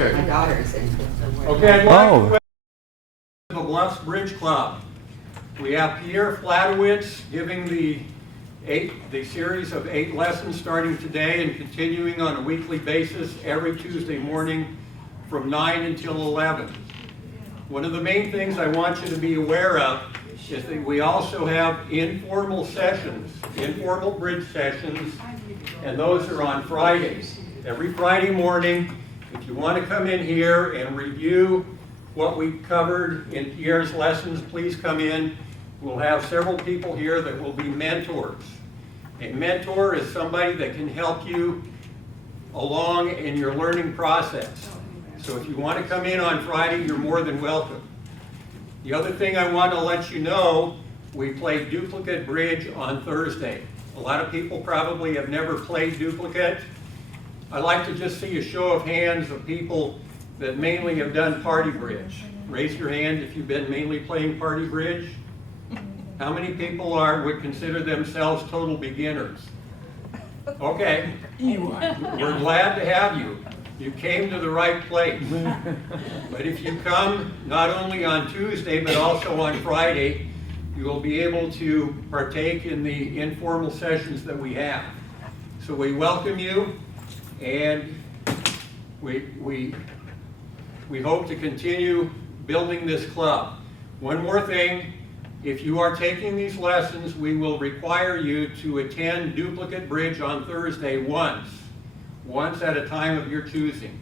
Okay. My daughter's in. Okay, I'd like to welcome the Bluffs Bridge Club. We have Pierre Flatowitz giving the series of 8 lessons starting today and continuing on a weekly basis every Tuesday morning from 9 until 11. One of the main things I want you to be aware of is that we also have informal sessions, informal bridge sessions, and those are on Fridays. Every Friday morning, if you want to come in here and review what we covered in Pierre's lessons, please come in. We'll have several people here that will be mentors. A mentor is somebody that can help you along in your learning process. So if you want to come in on Friday, you're more than welcome. The other thing I want to let you know, we play duplicate bridge on Thursday. A lot of people probably have never played duplicate. I'd like to just see a show of hands of people that mainly have done party bridge. Raise your hand if you've been mainly playing party bridge. How many people would consider themselves total beginners? Okay, we're glad to have you. You came to the right place. But if you come not only on Tuesday but also on Friday, you will be able to partake in the informal sessions that we have. So we welcome you, and we hope to continue building this club. One more thing, if you are taking these lessons, we will require you to attend duplicate bridge on Thursday once at a time of your choosing.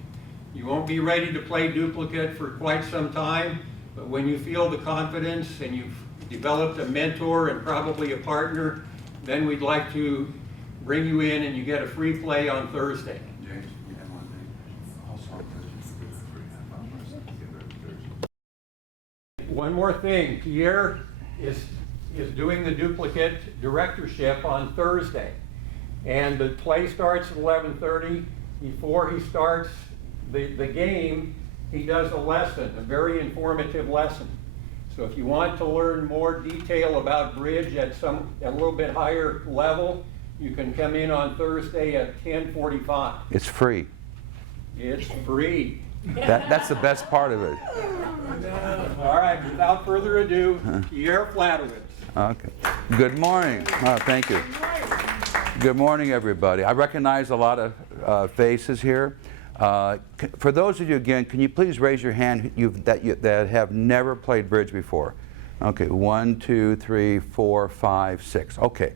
You won't be ready to play duplicate for quite some time, but when you feel the confidence and you've developed a mentor and probably a partner, then we'd like to bring you in and you get a free play on Thursday. One more thing, Pierre is doing the duplicate directorship on Thursday. And the play starts at 11:30. Before he starts the game, he does a lesson, a very informative lesson. So if you want to learn more detail about bridge at a little bit higher level, you can come in on Thursday at 10:45. It's free. It's free. That's the best part of it. All right, without further ado, Pierre Flatowitz. Okay. Good morning. Thank you. Good morning, everybody. I recognize a lot of faces here. For those of you, again, can you please raise your hand that have never played bridge before? Okay, 1, 2, 3, 4, 5, 6. Okay.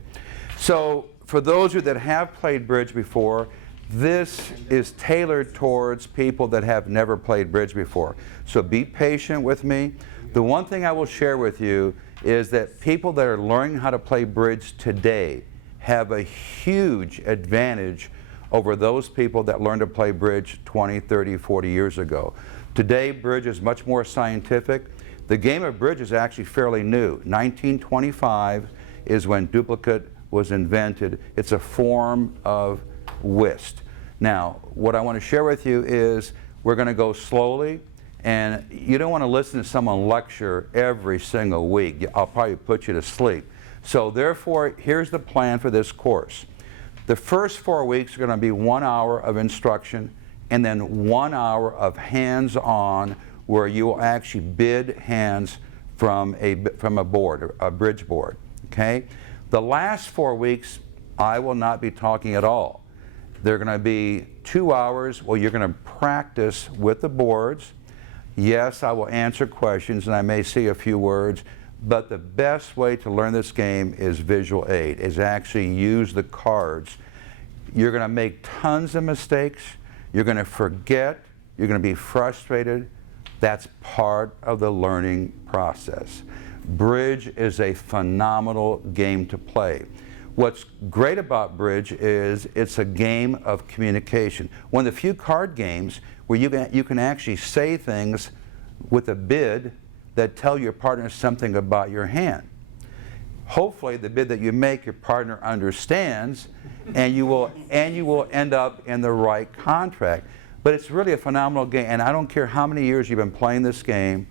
So for those of you that have played bridge before, this is tailored towards people that have never played bridge before. So be patient with me. The one thing I will share with you is that people that are learning how to play bridge today have a huge advantage over those people that learned to play bridge 20, 30, 40 years ago. Today, bridge is much more scientific. The game of bridge is actually fairly new. 1925 is when duplicate was invented. It's a form of whist. Now, what I want to share with you is we're going to go slowly, and you don't want to listen to someone lecture every single week. I'll probably put you to sleep. So therefore, here's the plan for this course. The first 4 weeks are going to be 1 hour of instruction and then 1 hour of hands-on where you will actually bid hands from a board, a bridge board, okay? The last 4 weeks, I will not be talking at all. They're going to be 2 hours where you're going to practice with the boards. Yes, I will answer questions and I may say a few words, but the best way to learn this game is visual aid, is actually use the cards. You're going to make tons of mistakes. You're going to forget. You're going to be frustrated. That's part of the learning process. Bridge is a phenomenal game to play. What's great about bridge is it's a game of communication. One of the few card games where you can actually say things with a bid that tell your partner something about your hand. Hopefully the bid that you make your partner understands and you will end up in the right contract. But it's really a phenomenal game, and I don't care how many years you've been playing this game,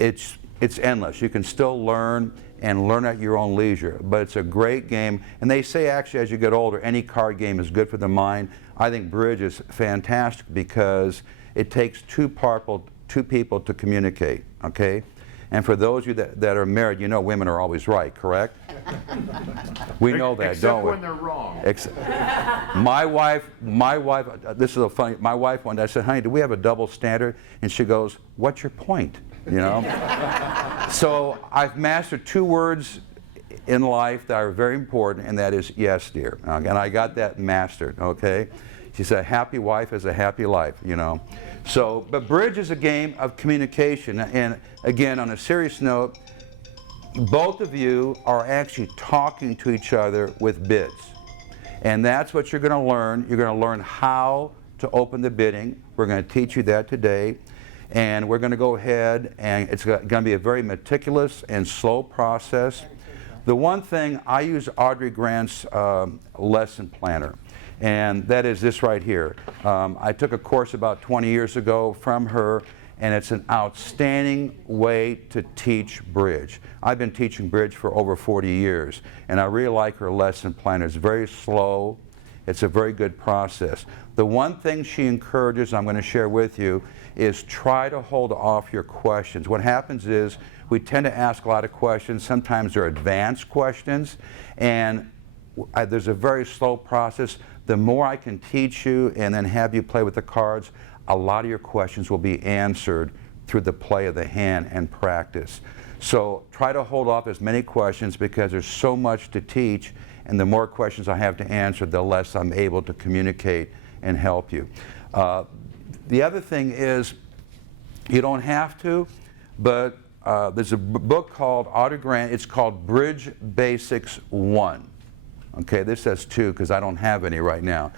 it's endless. You can still learn and learn at your own leisure, but it's a great game. And they say actually as you get older, any card game is good for the mind. I think bridge is fantastic because it takes two people to communicate, okay? And for those of you that are married, you know women are always right, correct? We know that, don't we? Except when they're wrong. My wife, this is a funny, my wife one day, I said, honey, do we have a double standard? And she goes, what's your point, you know? So I've mastered 2 words in life that are very important, and that is yes, dear. And I got that mastered, okay? She said, a happy wife is a happy life, you know. So, but bridge is a game of communication. And again, on a serious note, both of you are actually talking to each other with bids. And that's what you're going to learn. You're going to learn how to open the bidding. We're going to teach you that today. And we're going to go ahead, and it's going to be a very meticulous and slow process. The one thing, I use Audrey Grant's lesson planner, and that is this right here. I took a course about 20 years ago from her, and it's an outstanding way to teach bridge. I've been teaching bridge for over 40 years, and I really like her lesson planner. It's very slow. It's a very good process. The one thing she encourages, I'm going to share with you, is try to hold off your questions. What happens is we tend to ask a lot of questions. Sometimes they're advanced questions, and there's a very slow process. The more I can teach you and then have you play with the cards, a lot of your questions will be answered through the play of the hand and practice. So try to hold off as many questions because there's so much to teach, and the more questions I have to answer, the less I'm able to communicate and help you. The other thing is, you don't have to, but there's a book called Audrey Grant. It's called Bridge Basics 1. Okay, this says 2 because I don't have any right now.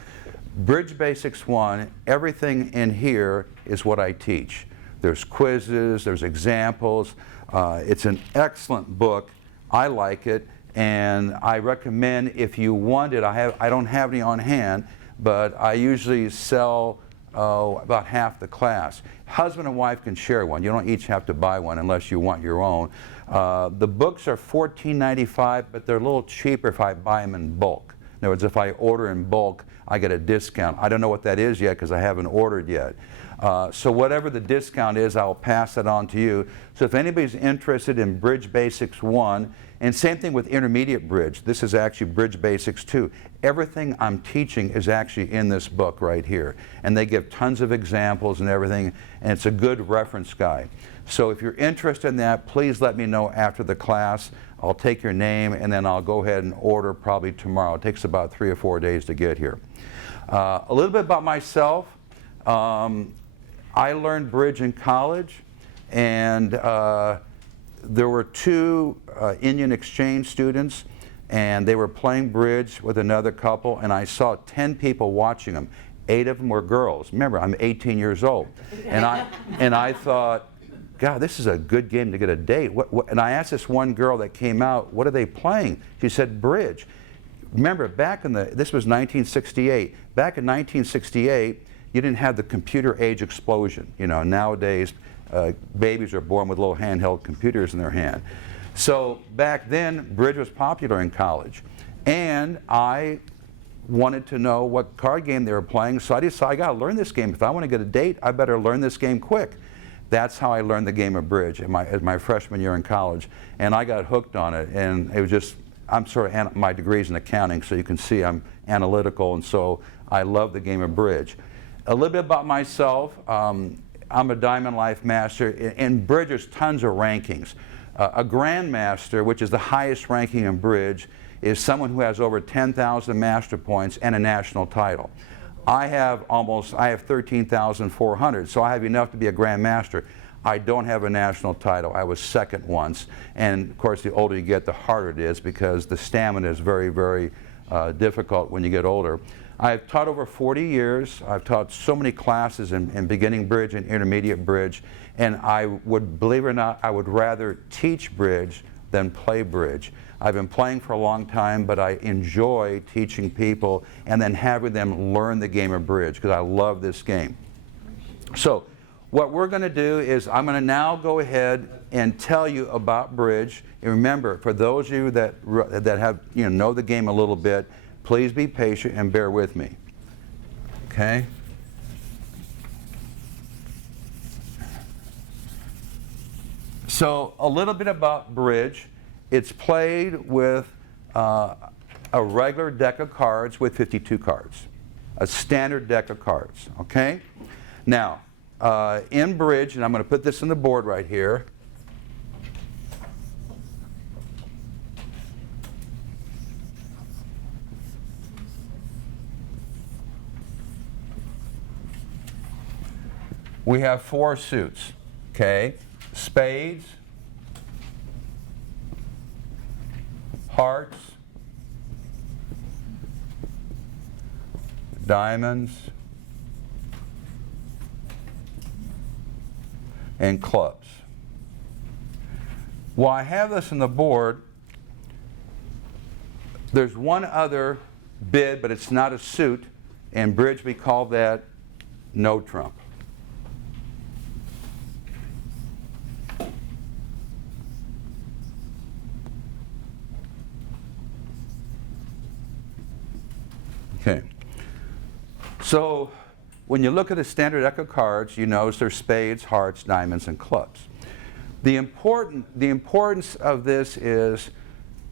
Bridge Basics 1, everything in here is what I teach. There's quizzes, there's examples. It's an excellent book. I like it, and I recommend if you want it. I don't have any on hand, but I usually sell about half the class. Husband and wife can share one. You don't each have to buy one unless you want your own. The books are $14.95, but they're a little cheaper if I buy them in bulk. In other words, if I order in bulk, I get a discount. I don't know what that is yet because I haven't ordered yet. So whatever the discount is, I'll pass that on to you. So if anybody's interested in Bridge Basics 1, and same thing with Intermediate Bridge, this is actually Bridge Basics 2. Everything I'm teaching is actually in this book right here. And they give tons of examples and everything, and it's a good reference guide. So if you're interested in that, please let me know after the class. I'll take your name, and then I'll go ahead and order probably tomorrow. It takes about 3 or 4 days to get here. A little bit about myself. I learned bridge in college, and there were 2 Indian exchange students, and they were playing bridge with another couple, and I saw 10 people watching them. 8 of them were girls. Remember, I'm 18 years old. And I thought, God, this is a good game to get a date. And I asked this one girl that came out, what are they playing? She said, bridge. Remember, this was 1968. Back in 1968, you didn't have the computer age explosion. You know, nowadays, babies are born with little handheld computers in their hand. So back then, bridge was popular in college. And I wanted to know what card game they were playing, so I decided I got to learn this game. If I want to get a date, I better learn this game quick. That's how I learned the game of bridge in my freshman year in college. And I got hooked on it, and it was just, my degree's in accounting, so you can see I'm analytical, and so I love the game of bridge. A little bit about myself. I'm a Diamond Life Master. In bridge, there's tons of rankings. A Grandmaster, which is the highest ranking in bridge, is someone who has over 10,000 master points and a national title. I have 13,400, so I have enough to be a Grandmaster. I don't have a national title. I was second once. And of course, the older you get, the harder it is because the stamina is very, very difficult when you get older. I've taught over 40 years. I've taught so many classes in beginning bridge and intermediate bridge. And I would, believe it or not, I would rather teach bridge than play bridge. I've been playing for a long time, but I enjoy teaching people and then having them learn the game of bridge because I love this game. So what we're going to do is I'm going to now go ahead and tell you about bridge. And remember, for those of you that have know the game a little bit, please be patient and bear with me. Okay? So a little bit about bridge. It's played with a regular deck of cards with 52 cards. A standard deck of cards, okay? Now, in bridge, and I'm going to put this on the board right here. We have 4 suits, okay? Spades, hearts, diamonds, and clubs. While I have this on the board, there's one other bid, but it's not a suit. In bridge, we call that no trump. Okay. So when you look at a standard deck of cards, you notice there's spades, hearts, diamonds, and clubs. The importance of this is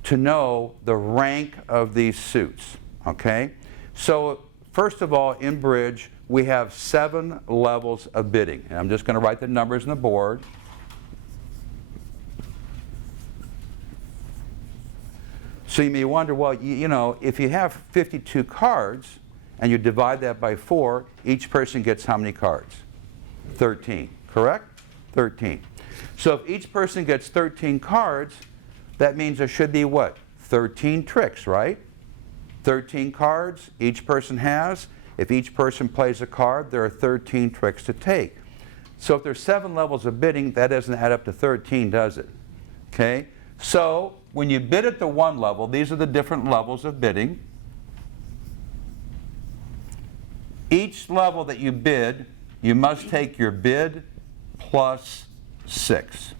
to know the rank of these suits, okay? So first of all, in bridge, we have 7 levels of bidding. And I'm just going to write the numbers on the board. So you may wonder, well, you know, if you have 52 cards and you divide that by 4, each person gets how many cards? 13, correct? 13. So if each person gets 13 cards, that means there should be what? 13 tricks, right? 13 cards each person has. If each person plays a card, there are 13 tricks to take. So if there's 7 levels of bidding, that doesn't add up to 13, does it? Okay? So when you bid at the 1 level, these are the different levels of bidding. Each level that you bid, you must take your bid plus 6.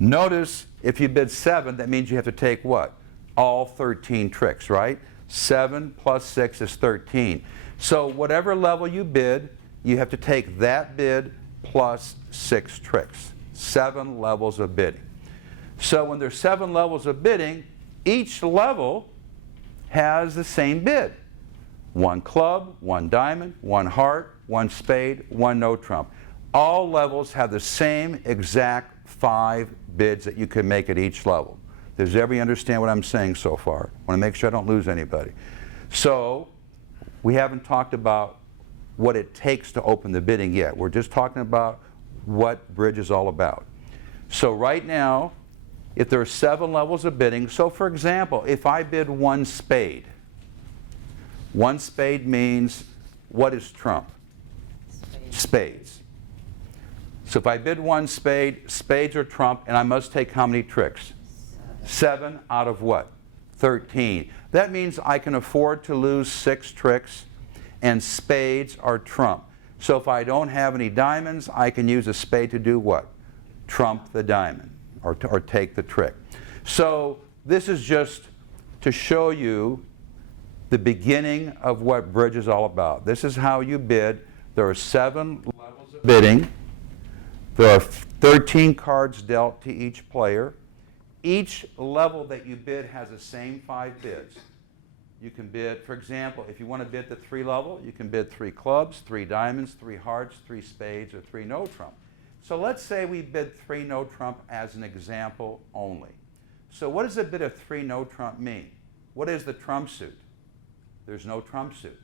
Notice if you bid 7, that means you have to take what? All 13 tricks, right? 7 plus 6 is 13. So whatever level you bid, you have to take that bid plus 6 tricks. 7 levels of bidding. So when there's 7 levels of bidding, each level has the same bid. 1 club, 1 diamond, 1 heart, 1 spade, 1 no trump. All levels have the same exact 5 bids that you can make at each level. Does everybody understand what I'm saying so far? I want to make sure I don't lose anybody. So we haven't talked about what it takes to open the bidding yet. We're just talking about what bridge is all about. So right now, if there are 7 levels of bidding, so for example, if I bid 1 spade, 1 spade means what is trump? Spades. So if I bid 1 spade, spades are trump, and I must take how many tricks? 7 out of what? 13. That means I can afford to lose 6 tricks, and spades are trump. So if I don't have any diamonds, I can use a spade to do what? Trump the diamond, or take the trick. So this is just to show you the beginning of what bridge is all about. This is how you bid. There are 7 levels of bidding. There are 13 cards dealt to each player. Each level that you bid has the same 5 bids. You can bid, for example, if you want to bid the 3 level, you can bid 3 clubs, 3 diamonds, 3 hearts, 3 spades, or 3 no trump. So let's say we bid 3 no trump as an example only. So what does a bid of 3 no trump mean? What is the trump suit? There's no trump suit.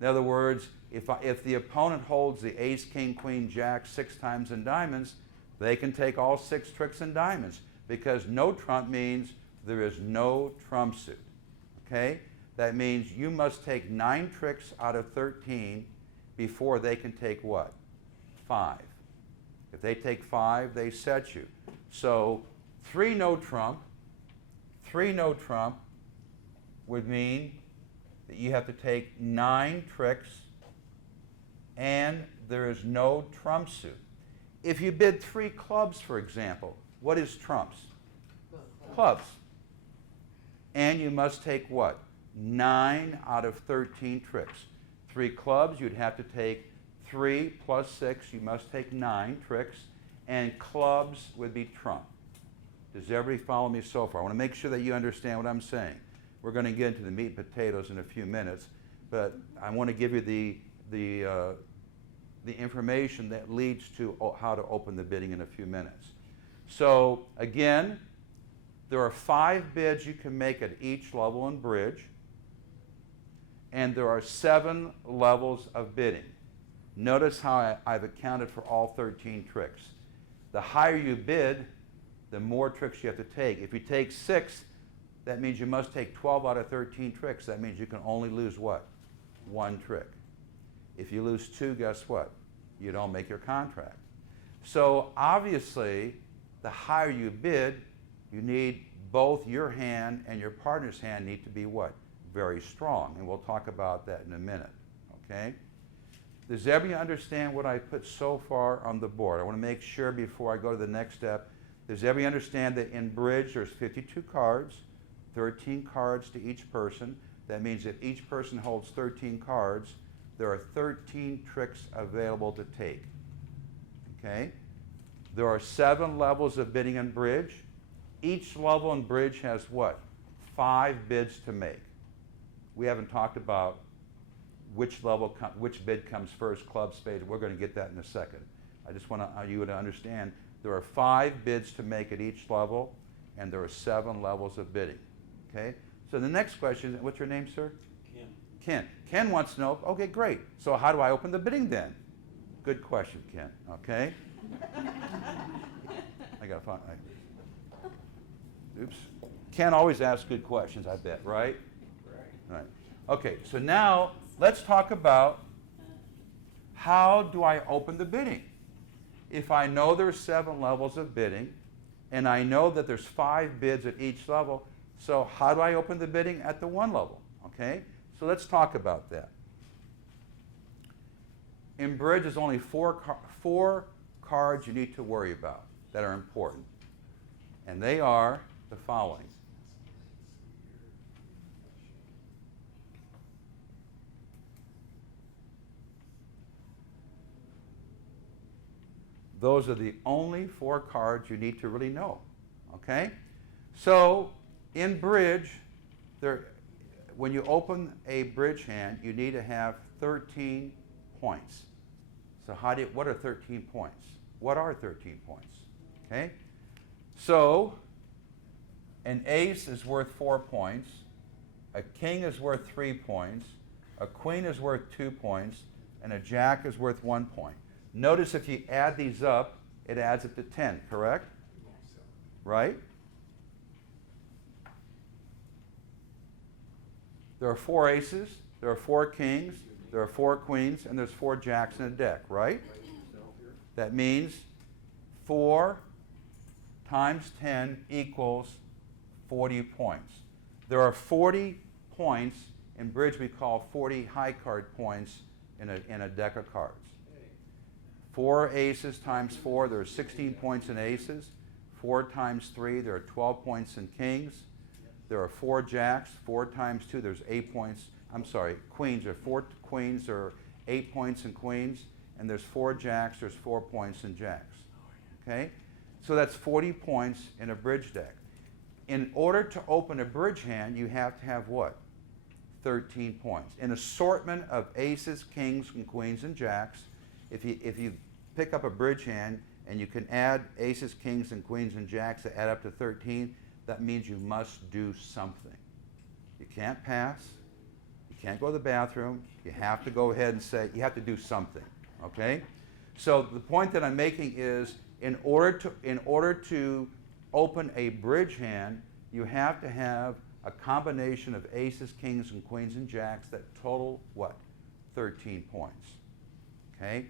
In other words, if the opponent holds the ace, king, queen, jack 6 times in diamonds, they can take all 6 tricks in diamonds, because no trump means there is no trump suit. Okay? That means you must take 9 tricks out of 13 before they can take what? 5. If they take 5, they set you. So 3 no trump would mean that you have to take 9 tricks and there is no trump suit. If you bid 3 clubs, for example, what is trumps? Clubs. And you must take what? 9 out of 13 tricks. 3 clubs, you'd have to take 3 plus 6, you must take 9 tricks, and clubs would be trump. Does everybody follow me so far? I want to make sure that you understand what I'm saying. We're going to get into the meat and potatoes in a few minutes, but I want to give you the information that leads to how to open the bidding in a few minutes. So again, there are 5 bids you can make at each level in bridge, and there are 7 levels of bidding. Notice how I've accounted for all 13 tricks. The higher you bid, the more tricks you have to take. If you take 6, that means you must take 12 out of 13 tricks. That means you can only lose what? 1 trick. If you lose 2, guess what? You don't make your contract. So obviously, the higher you bid, you need both your hand and your partner's hand need to be what? Very strong. And we'll talk about that in a minute. Okay? Does everybody understand what I put so far on the board? I want to make sure before I go to the next step. Does everybody understand that in bridge there's 52 cards, 13 cards to each person? That means if each person holds 13 cards, there are 13 tricks available to take. Okay? There are 7 levels of bidding in bridge. Each level in bridge has what? 5 bids to make. We haven't talked about which bid comes first, club, spade. We're going to get that in a second. I just want you to understand there are 5 bids to make at each level, and there are 7 levels of bidding. Okay? So the next question is, what's your name, sir? Ken. Ken. Ken wants to know, okay, great. So how do I open the bidding then? Good question, Ken. Okay? I got to find. Oops. Ken always asks good questions, I bet, right? Right. Okay, so now let's talk about how do I open the bidding? If I know there's 7 levels of bidding, and I know that there's 5 bids at each level, so how do I open the bidding at the 1 level? Okay, so let's talk about that. In bridge, there's only 4 cards you need to worry about that are important, and they are the following. Those are the only 4 cards you need to really know, okay? So in bridge, when you open a bridge hand, you need to have 13 points. So what are 13 points? What are 13 points? Okay? So an ace is worth 4 points, a king is worth 3 points, a queen is worth 2 points, and a jack is worth 1 point. Notice if you add these up, it adds up to 10, correct? Right? There are 4 aces, there are 4 kings, there are 4 queens, and there's 4 jacks in a deck, right? That means 4 times 10 equals 40 points. There are 40 points in bridge we call 40 high card points in a deck of cards. 4 aces times 4, there are 16 points in aces. 4 times 3, there are 12 points in kings. There are 4 jacks. 4 times 2, there's 8 points. I'm sorry, queens. There are 4 queens, there are 8 points in queens. And there's 4 jacks, there's 4 points in jacks. Okay? So that's 40 points in a bridge deck. In order to open a bridge hand, you have to have what? 13 points. An assortment of aces, kings, and queens, and jacks. If you pick up a bridge hand and you can add aces, kings, and queens, and jacks that add up to 13, that means you must do something. You can't pass. You can't go to the bathroom. You have to go ahead and say, you have to do something. Okay? So the point that I'm making is in order to open a bridge hand, you have to have a combination of aces, kings, and queens, and jacks that total what? 13 points. Okay?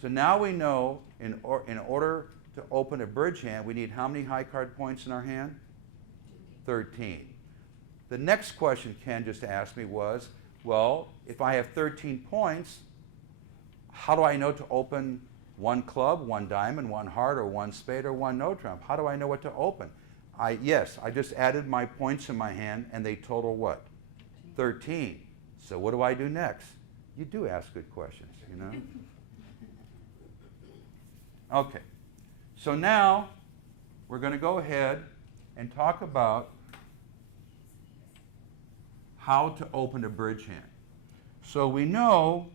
So now we know in order to open a bridge hand, we need how many high card points in our hand? 13. The next question Ken just asked me was, well, if I have 13 points, how do I know to open 1 club, 1 diamond, 1 heart, or 1 spade, or 1 no trump? How do I know what to open? Yes, I just added my points in my hand, and they total what? 13. So what do I do next? You do ask good questions, you know? Okay. So now we're going to go ahead and talk about how to open a bridge hand. So we know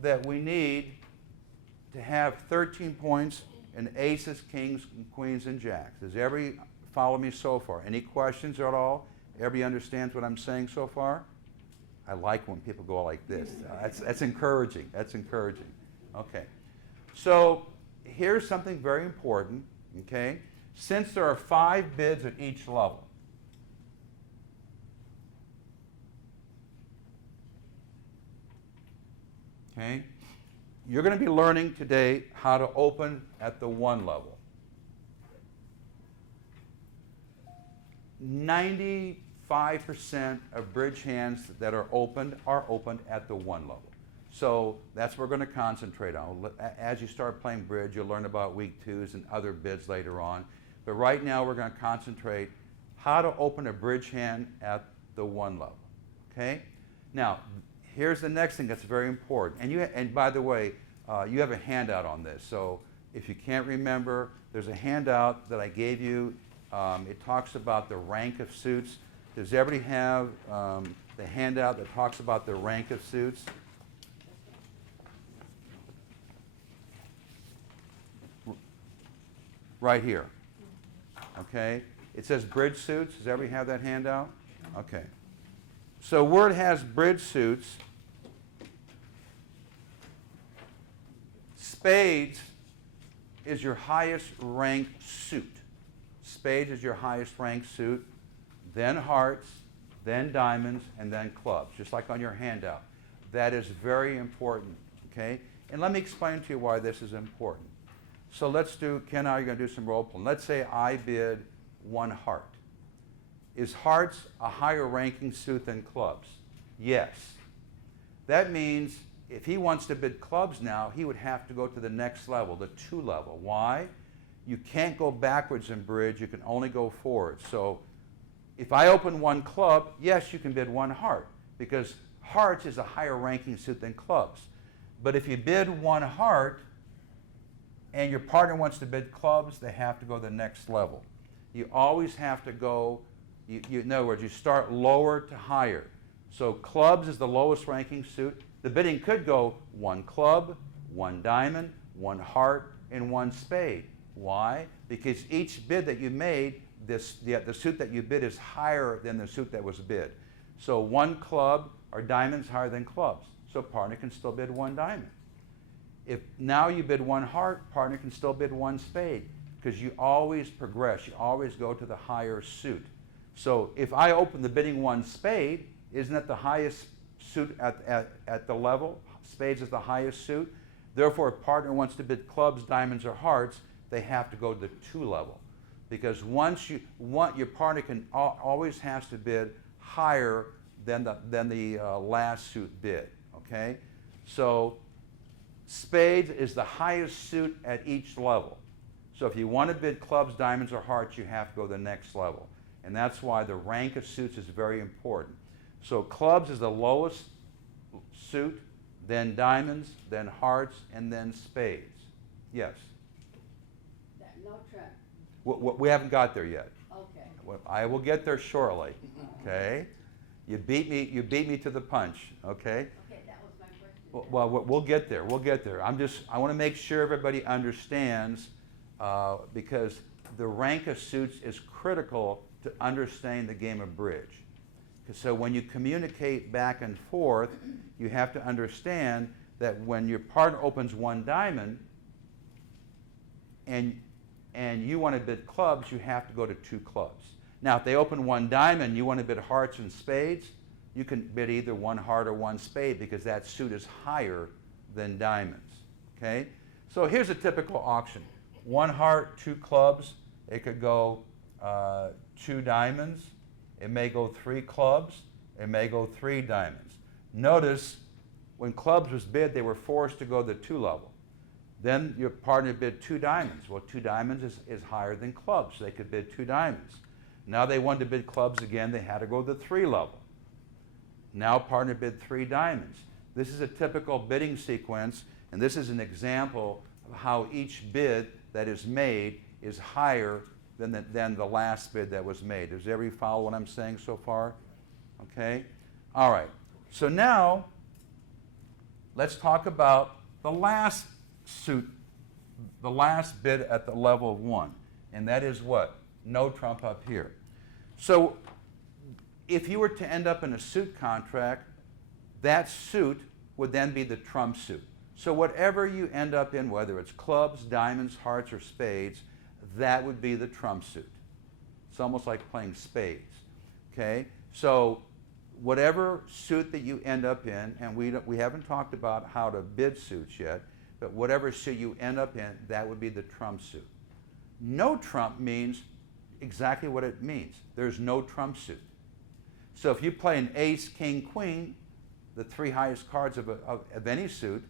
that we need to have 13 points in aces, kings, and queens, and jacks. Does everybody follow me so far? Any questions at all? Everybody understands what I'm saying so far? I like when people go like this. That's encouraging. That's encouraging. Okay. So here's something very important, okay? Since there are 5 bids at each level, okay, you're going to be learning today how to open at the 1 level. 95% of bridge hands that are opened at the 1 level. So that's what we're going to concentrate on. As you start playing bridge, you'll learn about week 2s and other bids later on. But right now we're going to concentrate how to open a bridge hand at the 1 level. Okay? Now, here's the next thing that's very important. And by the way, you have a handout on this. So if you can't remember, there's a handout that I gave you. It talks about the rank of suits. Does everybody have the handout that talks about the rank of suits? Right here. Okay? It says bridge suits. Does everybody have that handout? Okay. So where it has bridge suits, spades is your highest ranked suit. Spades is your highest ranked suit, then hearts, then diamonds, and then clubs, just like on your handout. That is very important, okay? And let me explain to you why this is important. So let's do, Ken and I are going to do some role playing. Let's say I bid 1 heart. Is hearts a higher ranking suit than clubs? Yes. That means if he wants to bid clubs now, he would have to go to the next level, the 2 level. Why? You can't go backwards in bridge, you can only go forward. So if I open 1 club, yes, you can bid 1 heart, because hearts is a higher ranking suit than clubs. But if you bid 1 heart and your partner wants to bid clubs, they have to go to the next level. You always have to go, in other words, you start lower to higher. So clubs is the lowest ranking suit. The bidding could go 1 club, 1 diamond, 1 heart, and 1 spade. Why? Because each bid that you made, the suit that you bid is higher than the suit that was bid. So 1 club or diamond is higher than clubs. So partner can still bid 1 diamond. If now you bid 1 heart, partner can still bid 1 spade, because you always progress. You always go to the higher suit. So if I open the bidding 1 spade, isn't that the highest suit at the level? Spades is the highest suit. Therefore, if partner wants to bid clubs, diamonds, or hearts, they have to go to the 2 level. Because once you want, your partner can always has to bid higher than the last suit bid. Okay? So spades is the highest suit at each level. So if you want to bid clubs, diamonds, or hearts, you have to go to the next level. And that's why the rank of suits is very important. So clubs is the lowest suit, then diamonds, then hearts, and then spades. Yes? No trap. We haven't got there yet. Okay. I will get there shortly. Okay? You beat me to the punch. Okay? Okay, that was my question. Well, we'll get there. We'll get there. I want to make sure everybody understands, because the rank of suits is critical to understanding the game of bridge. So when you communicate back and forth, you have to understand that when your partner opens 1 diamond and you want to bid clubs, you have to go to 2 clubs. Now, if they open 1 diamond, you want to bid hearts and spades, you can bid either 1 heart or 1 spade, because that suit is higher than diamonds. Okay? So here's a typical auction. 1 heart, 2 clubs. It could go 2 diamonds. It may go 3 clubs. It may go 3 diamonds. Notice, when clubs was bid, they were forced to go to the 2 level. Then your partner bid 2 diamonds. Well, 2 diamonds is higher than clubs. So they could bid 2 diamonds. Now they wanted to bid clubs again. They had to go to the 3 level. Now partner bid 3 diamonds. This is a typical bidding sequence, and this is an example of how each bid that is made is higher than the last bid that was made. Does everybody follow what I'm saying so far? Okay? All right. So now, let's talk about the last suit, the last bid at the level of 1. And that is what? No trump up here. So if you were to end up in a suit contract, that suit would then be the trump suit. So whatever you end up in, whether it's clubs, diamonds, hearts, or spades, that would be the trump suit. It's almost like playing spades. Okay? So whatever suit that you end up in, and we haven't talked about how to bid suits yet, but whatever suit you end up in, that would be the trump suit. No trump means exactly what it means. There's no trump suit. So if you play an ace, king, queen, the 3 highest cards of any suit,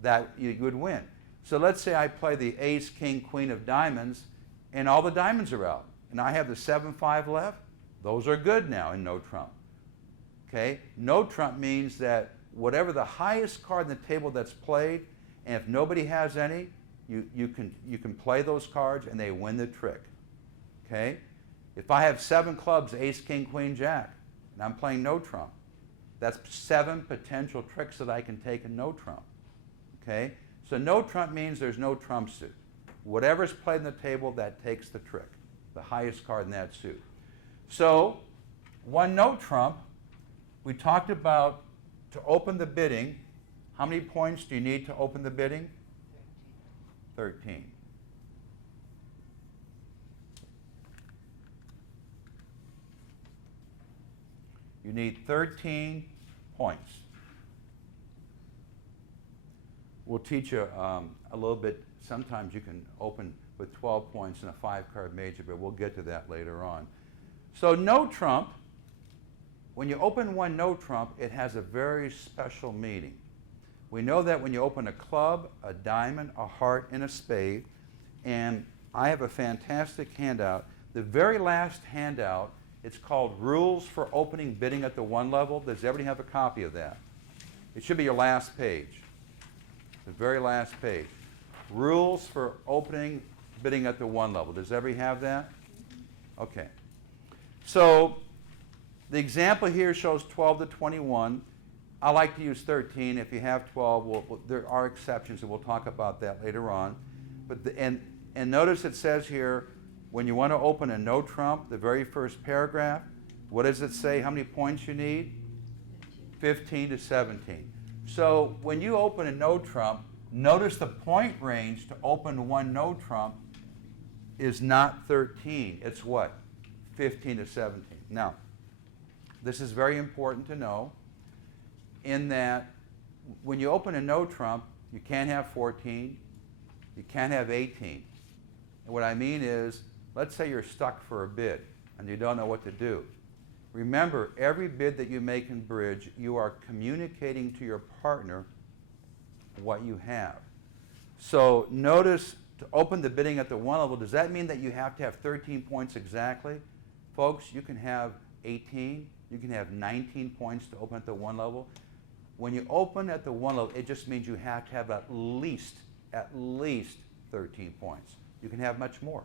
that you would win. So let's say I play the ace, king, queen of diamonds, and all the diamonds are out, and I have the 7-5 left. Those are good now in no trump. Okay? No trump means that whatever the highest card on the table that's played, and if nobody has any, you can play those cards and they win the trick. Okay? If I have 7 clubs, ace, king, queen, jack, and I'm playing no trump, that's 7 potential tricks that I can take in no trump. Okay? So no trump means there's no trump suit. Whatever's played on the table, that takes the trick, the highest card in that suit. So, 1 no trump, we talked about to open the bidding, how many points do you need to open the bidding? 13. You need 13 points. We'll teach you a little bit. Sometimes you can open with 12 points in a 5-card major, but we'll get to that later on. So no trump, when you open 1 no trump, it has a very special meaning. We know that when you open a club, a diamond, a heart, and a spade, and I have a fantastic handout. The very last handout, it's called Rules for Opening Bidding at the 1 level. Does everybody have a copy of that? It should be your last page. The very last page. Rules for opening bidding at the 1 level. Does everybody have that? Okay. So the example here shows 12 to 21. I like to use 13. If you have 12, there are exceptions, and we'll talk about that later on. But and notice it says here, when you want to open a no trump, the very first paragraph, what does it say? How many points you need? 15 to 17. So when you open a no trump, notice the point range to open 1 no trump is not 13. It's what? 15 to 17. Now, this is very important to know in that when you open a no trump, you can't have 14, you can't have 18. And what I mean is, let's say you're stuck for a bid and you don't know what to do. Remember, every bid that you make in bridge, you are communicating to your partner what you have. So notice, to open the bidding at the 1 level, does that mean that you have to have 13 points exactly? Folks, you can have 18, you can have 19 points to open at the 1 level. When you open at the 1 level, it just means you have to have at least 13 points. You can have much more.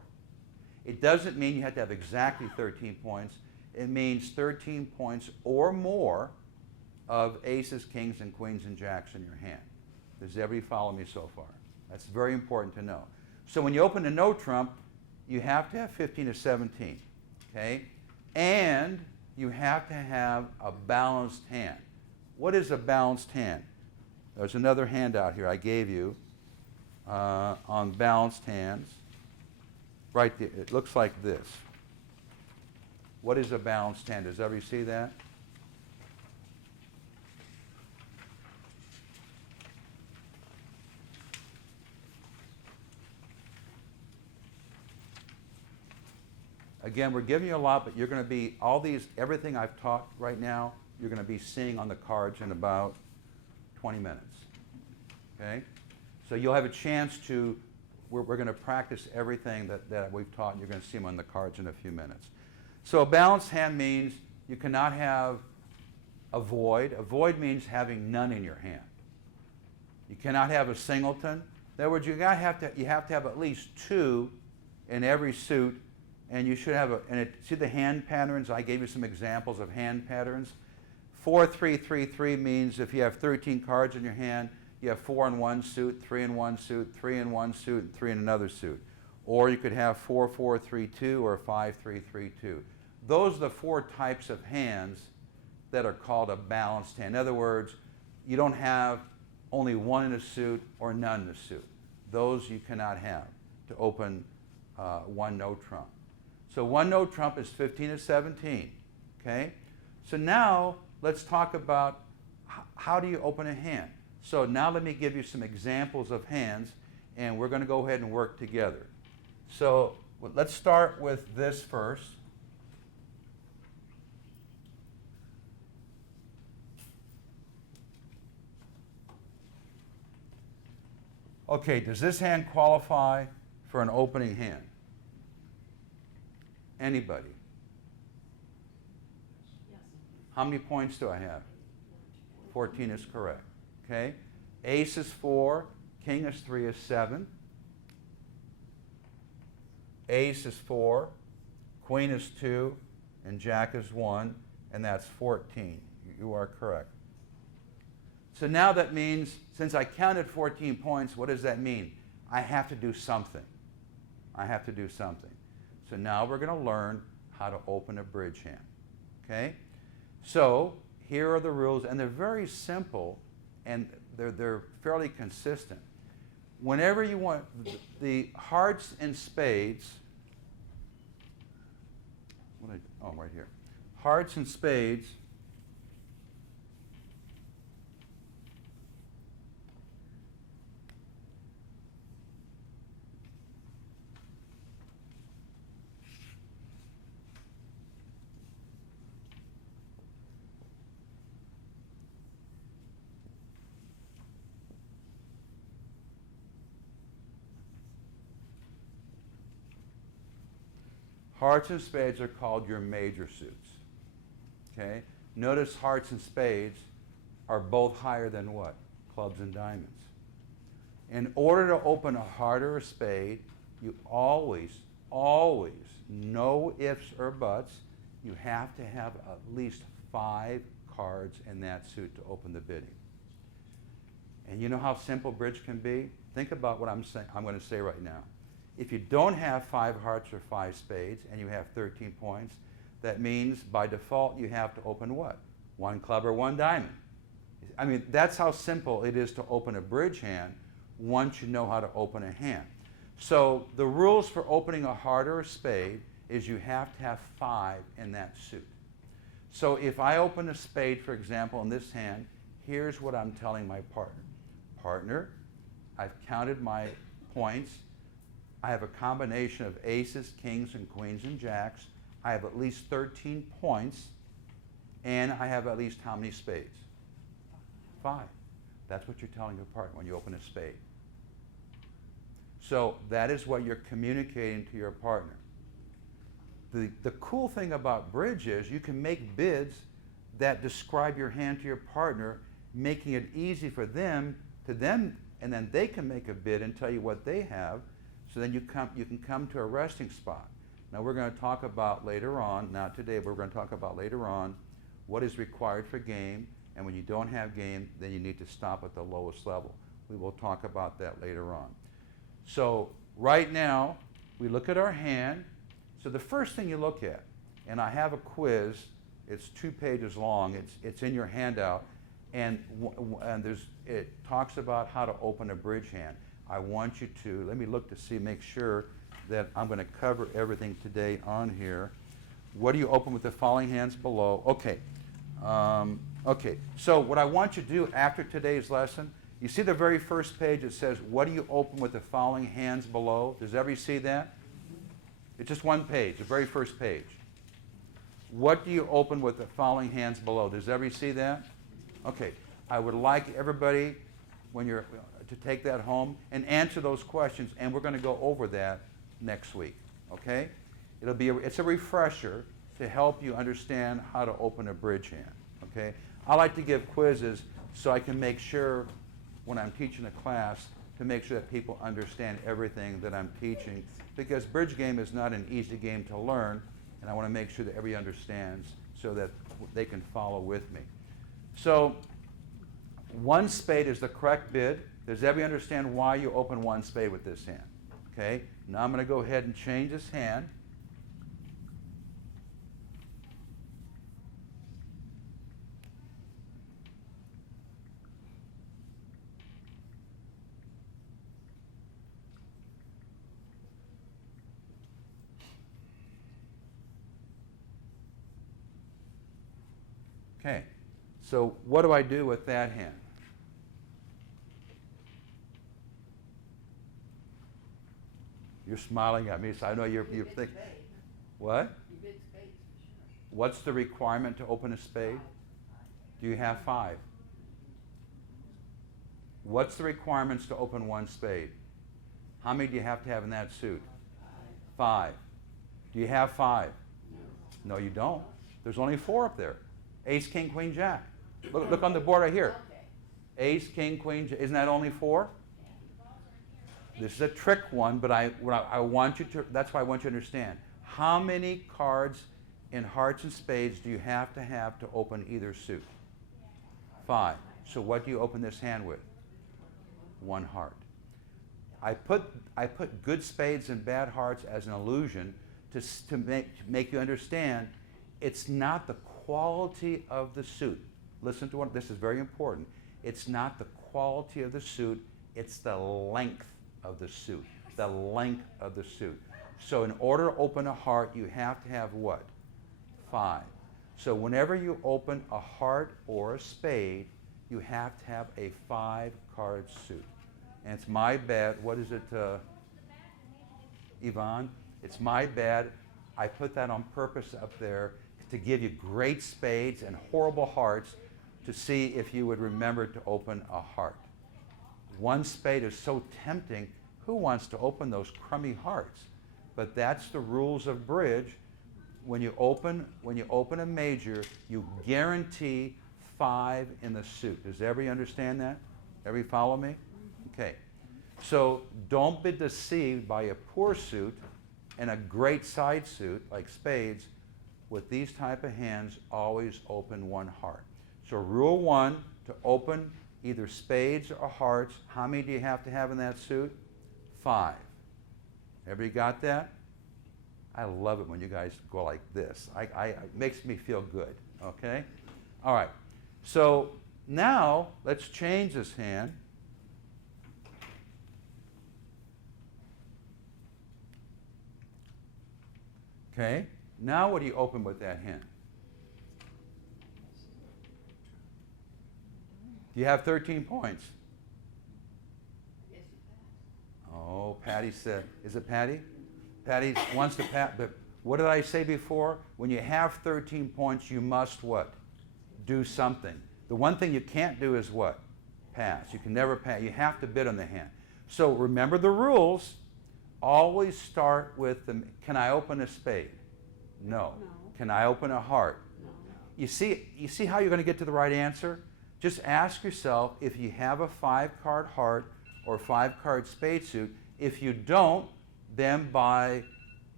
It doesn't mean you have to have exactly 13 points. It means 13 points or more of aces, kings, and queens, and jacks in your hand. Does everybody follow me so far? That's very important to know. So when you open a no trump, you have to have 15 to 17, okay? And you have to have a balanced hand. What is a balanced hand? There's another handout here I gave you on balanced hands. Right there, it looks like this. What is a balanced hand? Does everybody see that? Again, we're giving you a lot, but you're going to be, all these, everything I've taught right now, you're going to be seeing on the cards in about 20 minutes. Okay? So you'll have a chance to, we're going to practice everything that we've taught, and you're going to see them on the cards in a few minutes. So a balanced hand means you cannot have a void. A void means having none in your hand. You cannot have a singleton. In other words, you have to have at least 2 in every suit, and you should have see the hand patterns? I gave you some examples of hand patterns. 4-3-3-3 means if you have 13 cards in your hand, you have 4 in one suit, 3 in one suit, 3 in one suit, and 3 in another suit. Or you could have 4-4-3-2 or 5-3-3-2. Those are the 4 types of hands that are called a balanced hand. In other words, you don't have only 1 in a suit or none in a suit. Those you cannot have to open 1 no trump. So 1 no trump is 15 of 17. Okay? So now let's talk about how do you open a hand. So now let me give you some examples of hands, and we're going to go ahead and work together. So let's start with this first. Okay, does this hand qualify for an opening hand? Anybody? Yes. How many points do I have? 14 is correct. Okay? Ace is 4, king is 3 is 7. Ace is 4, queen is 2, and jack is 1, and that's 14. You are correct. So now that means, since I counted 14 points, what does that mean? I have to do something. I have to do something. So now we're going to learn how to open a bridge hand. Okay? So here are the rules, and they're very simple, and they're fairly consistent. Whenever you want the hearts and spades, right here. Hearts and spades Hearts and spades are called your major suits. Okay? Notice hearts and spades are both higher than what? Clubs and diamonds. In order to open a heart or a spade, you always, no ifs or buts, you have to have at least 5 cards in that suit to open the bidding. And you know how simple bridge can be? Think about what I'm going to say right now. If you don't have 5 hearts or 5 spades and you have 13 points, that means by default you have to open what? 1 club or 1 diamond. I mean, that's how simple it is to open a bridge hand once you know how to open a hand. So the rules for opening a heart or a spade is you have to have 5 in that suit. So if I open a spade, for example, in this hand, here's what I'm telling my partner. Partner, I've counted my points. I have a combination of aces, kings, and queens, and jacks. I have at least 13 points, and I have at least how many spades? 5. That's what you're telling your partner when you open a spade. So that is what you're communicating to your partner. The cool thing about bridge is you can make bids that describe your hand to your partner, making it easy for them, and then they can make a bid and tell you what they have. So then you can come to a resting spot. Now we're going to talk about later on, not today, but we're going to talk about later on what is required for game, and when you don't have game, then you need to stop at the lowest level. We will talk about that later on. So right now, we look at our hand. So the first thing you look at, and I have a quiz, it's 2 pages long, it's in your handout, and it talks about how to open a bridge hand. I want you to, let me look to see, make sure that I'm going to cover everything today on here. What do you open with the following hands below? Okay. Okay, so what I want you to do after today's lesson, you see the very first page, it says, what do you open with the following hands below? Does everybody see that? It's just 1 page, the very first page. What do you open with the following hands below? Does everybody see that? Okay, I would like everybody, when you're to take that home and answer those questions, and we're going to go over that next week. Okay? It's a refresher to help you understand how to open a bridge hand. Okay? I like to give quizzes so I can make sure when I'm teaching a class to make sure that people understand everything that I'm teaching, because bridge game is not an easy game to learn, and I want to make sure that everybody understands so that they can follow with me. So one spade is the correct bid. Does everybody understand why you open one spade with this hand? Okay, now I'm going to go ahead and change this hand. Okay, so what do I do with that hand? You're smiling at me, so I know you're thinking. What? You bid spades for sure. What's the requirement to open a spade? Do you have 5? What's the requirements to open one spade? How many do you have to have in that suit? 5. Do you have 5? No, you don't. There's only 4 up there. Ace, king, queen, jack. Look on the board right here. Okay. Ace, king, queen, isn't that only 4? This is a trick one, but I want you to, that's why I want you to understand. How many cards in hearts and spades do you have to open either suit? 5. So what do you open this hand with? 1 heart. I put good spades and bad hearts as an illusion to make you understand it's not the quality of the suit. Listen to what, this is very important. It's not the quality of the suit, it's the length of the suit. The length of the suit. So in order to open a heart, you have to have what? 5. So whenever you open a heart or a spade, you have to have a 5-card suit. And it's my bad, what is it, Yvonne? It's my bad. I put that on purpose up there to give you great spades and horrible hearts to see if you would remember to open a heart. One spade is so tempting, who wants to open those crummy hearts? But that's the rules of bridge. When you open a major, you guarantee 5 in the suit. Does everybody understand that? Everybody follow me? Okay. So don't be deceived by a poor suit and a great side suit like spades. With these type of hands, always open 1 heart. So rule 1, to open either spades or hearts, how many do you have to have in that suit? 5. Everybody got that? I love it when you guys go like this. It makes me feel good, okay? All right, so now let's change this hand. Okay, now what do you open with that hand? You have 13 points. I guess you passed. Oh, Patty said, is it Patty? Patty wants to pat, but what did I say before? When you have 13 points, you must what? Do something. The one thing you can't do is what? Pass. You can never pass. You have to bid on the hand. So remember the rules. Always start with the, can I open a spade? No. No. Can I open a heart? No. You see how you're going to get to the right answer? Just ask yourself if you have a 5-card heart or 5-card spade suit. If you don't, then by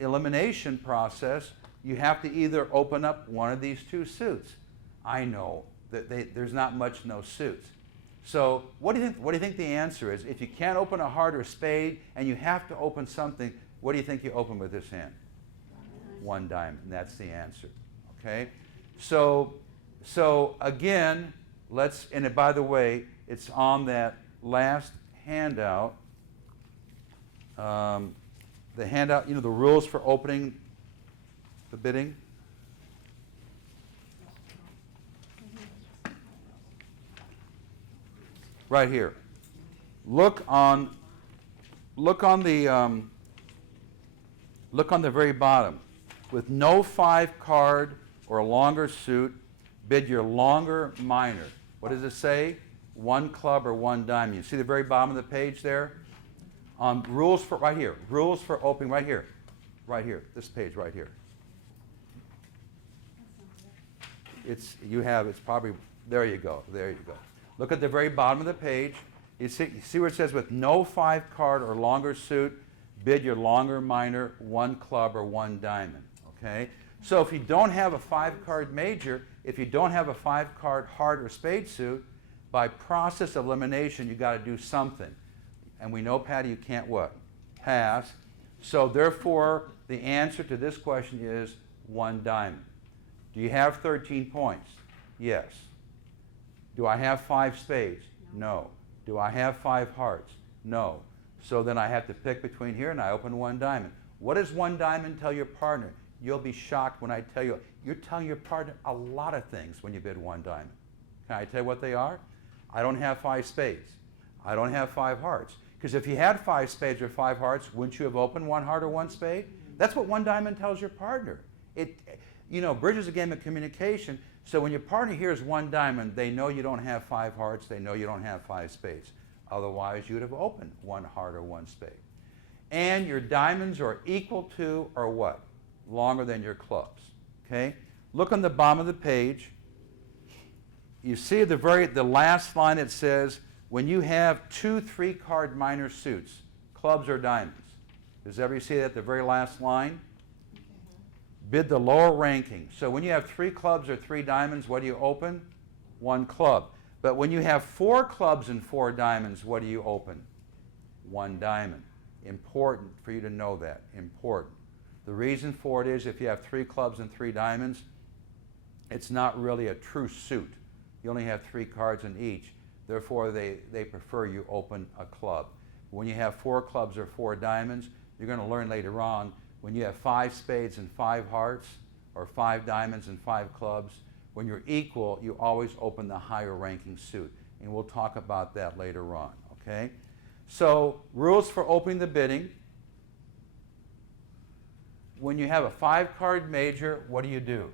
elimination process, you have to either open up one of these 2 suits. I know that there's not much in those suits. So what do you think the answer is? If you can't open a heart or a spade and you have to open something, what do you think you open with this hand? 1 diamond, and that's the answer. Okay? So again, and by the way, it's on that last handout. The handout, the rules for opening the bidding. Right here. Look on the very bottom. With no 5-card or longer suit, bid your longer minor. What does it say? 1 club or 1 diamond. You see the very bottom of the page there? Rules for, right here. Rules for opening, right here. Right here. This page right here. It's probably, there you go. There you go. Look at the very bottom of the page. You see where it says with no 5-card or longer suit, bid your longer minor, 1 club or 1 diamond, okay? So if you don't have a 5-card major, if you don't have a 5-card heart or spade suit, by process of elimination, you got to do something. And we know, Patty, you can't what? Pass. So therefore, the answer to this question is 1 diamond. Do you have 13 points? Yes. Do I have 5 spades? No. Do I have 5 hearts? No. So then I have to pick between here and I open 1 diamond. What does 1 diamond tell your partner? You'll be shocked when I tell you. You're telling your partner a lot of things when you bid 1 diamond. Can I tell you what they are? I don't have 5 spades. I don't have 5 hearts. Because if you had 5 spades or 5 hearts, wouldn't you have opened 1 heart or 1 spade? That's what 1 diamond tells your partner. Bridge is a game of communication. So when your partner hears 1 diamond, they know you don't have 5 hearts. They know you don't have 5 spades. Otherwise, you'd have opened 1 heart or 1 spade. And your diamonds are equal to or what? Longer than your clubs. Okay? Look on the bottom of the page. You see the last line, it says, when you have 2 3-card minor suits, clubs or diamonds. Does everybody see that at the very last line? Bid the lower ranking. So when you have 3 clubs or 3 diamonds, what do you open? 1 club. But when you have 4 clubs and 4 diamonds, what do you open? 1 diamond. Important for you to know that. Important. The reason for it is if you have 3 clubs and 3 diamonds, it's not really a true suit. You only have 3 cards in each. Therefore, they prefer you open a club. When you have 4 clubs or 4 diamonds, you're going to learn later on, when you have 5 spades and 5 hearts, or 5 diamonds and 5 clubs, when you're equal, you always open the higher ranking suit. And we'll talk about that later on, okay? So, rules for opening the bidding. When you have a 5-card major, what do?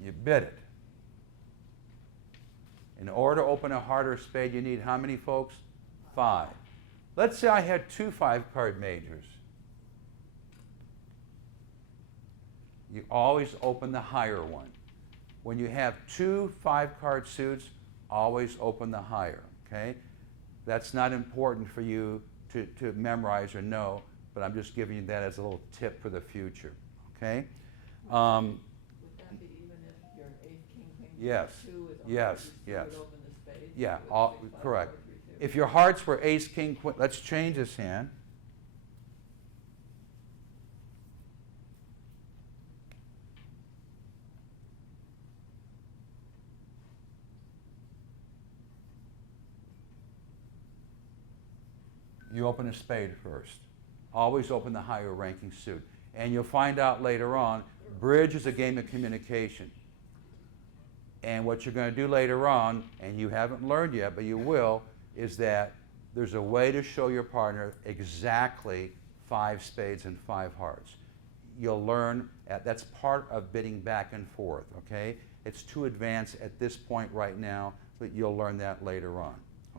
You bid it. In order to open a heart or spade, you need how many, folks? 5. Let's say I had 2 5-card majors. You always open the higher one. When you have 2 5-card suits, always open the higher, okay? That's not important for you to memorize or know, but I'm just giving you that as a little tip for the future, okay? Would that be even if your 8, king, queen, Yes. 2 is Yes. you Yes. would open the spade? Yeah, You would say 5, correct. 4, 3, 2. If your hearts were ace, king, queen, let's change this hand. You open a spade first. Always open the higher ranking suit. And you'll find out later on, bridge is a game of communication. And what you're going to do later on, and you haven't learned yet, but you will, is that there's a way to show your partner exactly 5 spades and 5 hearts. You'll learn, that's part of bidding back and forth, okay? It's too advanced at this point right now, but you'll learn that later on,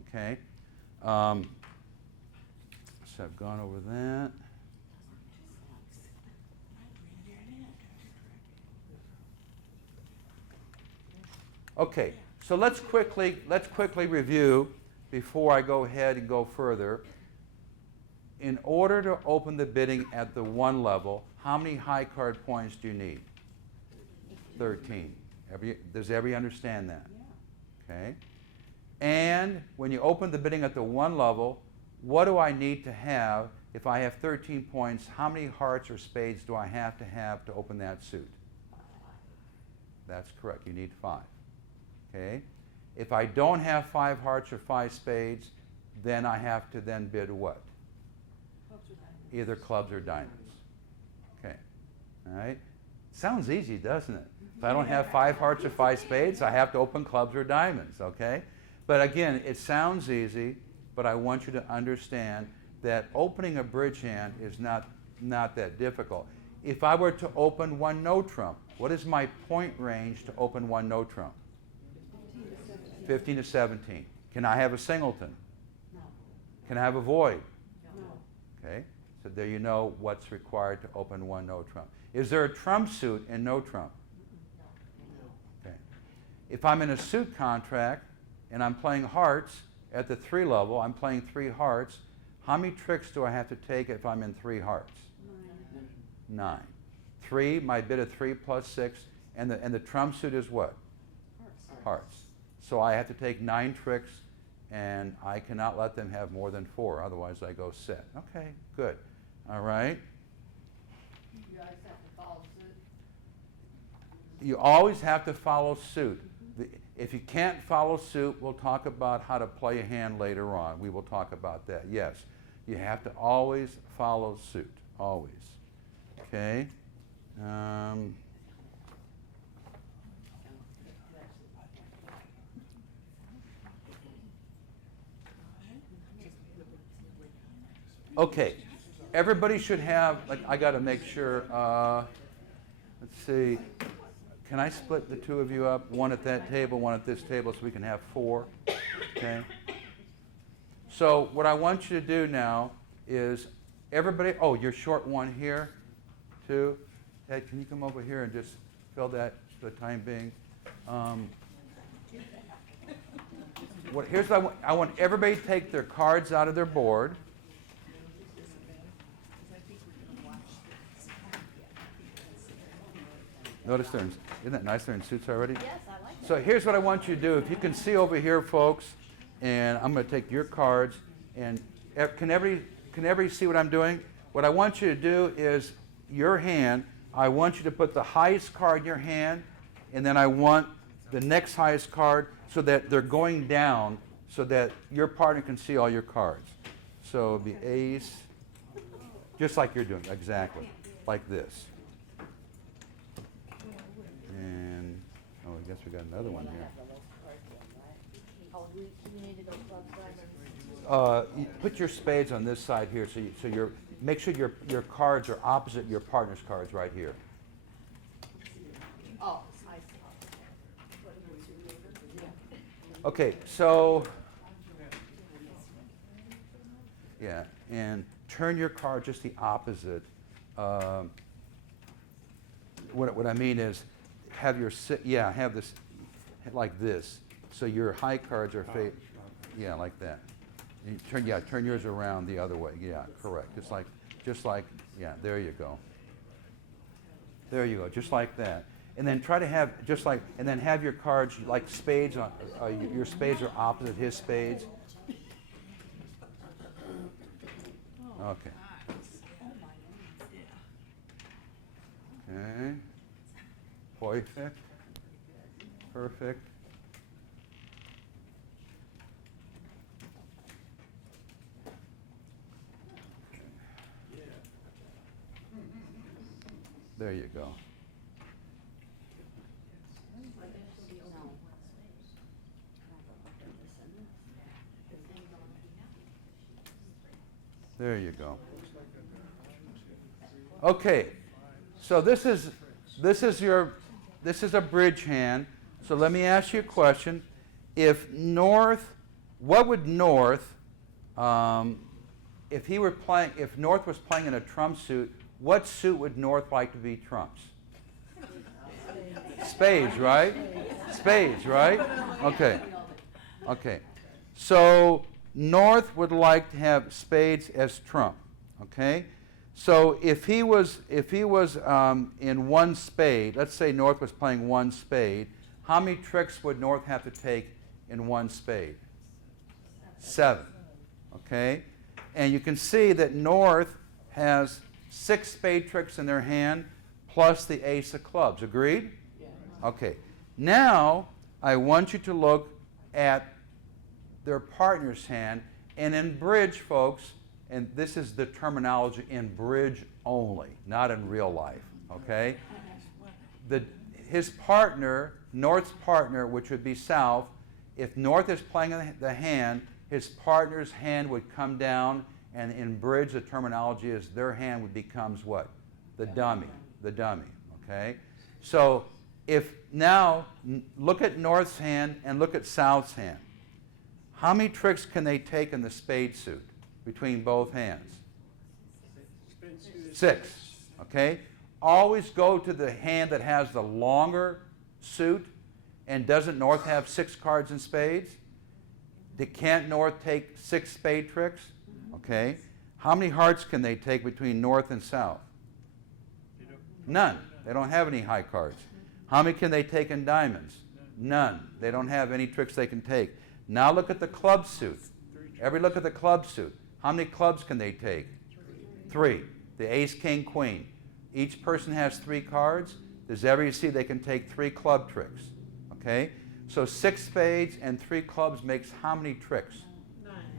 okay? So I've gone over that. Okay, so let's quickly review before I go ahead and go further. In order to open the bidding at the 1 level, how many high card points do you need? 13. Does everybody understand that? Yeah. Okay. And when you open the bidding at the 1 level, what do I need to have? If I have 13 points, how many hearts or spades do I have to open that suit? That's correct. You need 5. Okay? If I don't have 5 hearts or 5 spades, then I have to then bid what? Clubs or diamonds. Either clubs or diamonds. Okay. All right? Sounds easy, doesn't it? If I don't have 5 hearts or 5 spades, I have to open clubs or diamonds, okay? But again, it sounds easy, but I want you to understand that opening a bridge hand is not that difficult. If I were to open 1 no trump, what is my point range to open 1 no trump? 15 to 17. Can I have a singleton? No. Can I have a void? No. Okay, so there you know what's required to open 1 no trump. Is there a trump suit in no trump? No. Okay. If I'm in a suit contract and I'm playing hearts at the 3 level, I'm playing 3 hearts. How many tricks do I have to take if I'm in 3 hearts? 9. 3, my bid of 3 plus 6, and the trump suit is what? Hearts. So I have to take 9 tricks, and I cannot let them have more than 4, otherwise I go set. Okay, good. All right. You guys have to follow suit. You always have to follow suit. If you can't follow suit, we'll talk about how to play a hand later on. We will talk about that. Yes, you have to always follow suit. Always. Okay. Okay. Everybody should have, like, I got to make sure, let's see. Can I split the 2 of you up? One at that table, one at this table, so we can have 4. Okay? So what I want you to do now is everybody, oh, you're short one here, too. Ed, can you come over here and just fill that for the time being? Here's what I want everybody to take their cards out of their board. Notice isn't that nice? They're in suits already? Yes, I like that. So here's what I want you to do. If you can see over here, folks, and I'm going to take your cards, and can everybody see what I'm doing? What I want you to do is your hand, I want you to put the highest card in your hand, and then I want the next highest card so that they're going down so that your partner can see all your cards. So it'll be ace, just like you're doing, exactly, like this. And, oh, I guess we got another one here. Oh, we needed those clubs. You put your spades on this side here, make sure your cards are opposite your partner's cards right here. Oh, I see. Okay, so, yeah, and turn your card just the opposite. What I mean is, have this like this. So your high cards are like that. You turn yours around the other way. Yeah, correct. Just like, yeah, there you go. There you go, just like that. And then try to have, and then have your cards like spades on, your spades are opposite his spades. Okay. Okay. Perfect. Perfect. There you go. There you go. Okay, so this is a bridge hand. So let me ask you a question. If North, what would North, if North was playing in a trump suit, what suit would North like to be trumps? Spades, right? Spades, right? Okay. Okay. So North would like to have spades as trump. Okay. So if he was in one spade, let's say North was playing one spade, how many tricks would North have to take in one spade? 7. Okay. And you can see that North has 6 spade tricks in their hand plus the ace of clubs. Agreed? Yeah. Okay. Now I want you to look at their partner's hand, and in bridge, folks, and this is the terminology in bridge only, not in real life, okay? His partner, North's partner, which would be South, if North is playing the hand, his partner's hand would come down, and in bridge, the terminology is their hand becomes what? The dummy, okay? So if now, look at North's hand and look at South's hand. How many tricks can they take in the spade suit between both hands? 6, okay? Always go to the hand that has the longer suit, and doesn't North have 6 cards in spades? Can't North take 6 spade tricks? Okay. How many hearts can they take between North and South? None. They don't have any high cards. How many can they take in diamonds? None. They don't have any tricks they can take. Now look at the club suit. Everybody look at the club suit. How many clubs can they take? 3. The ace, king, queen. Each person has 3 cards. Does everybody see they can take 3 club tricks? Okay? So 6 spades and 3 clubs makes how many tricks?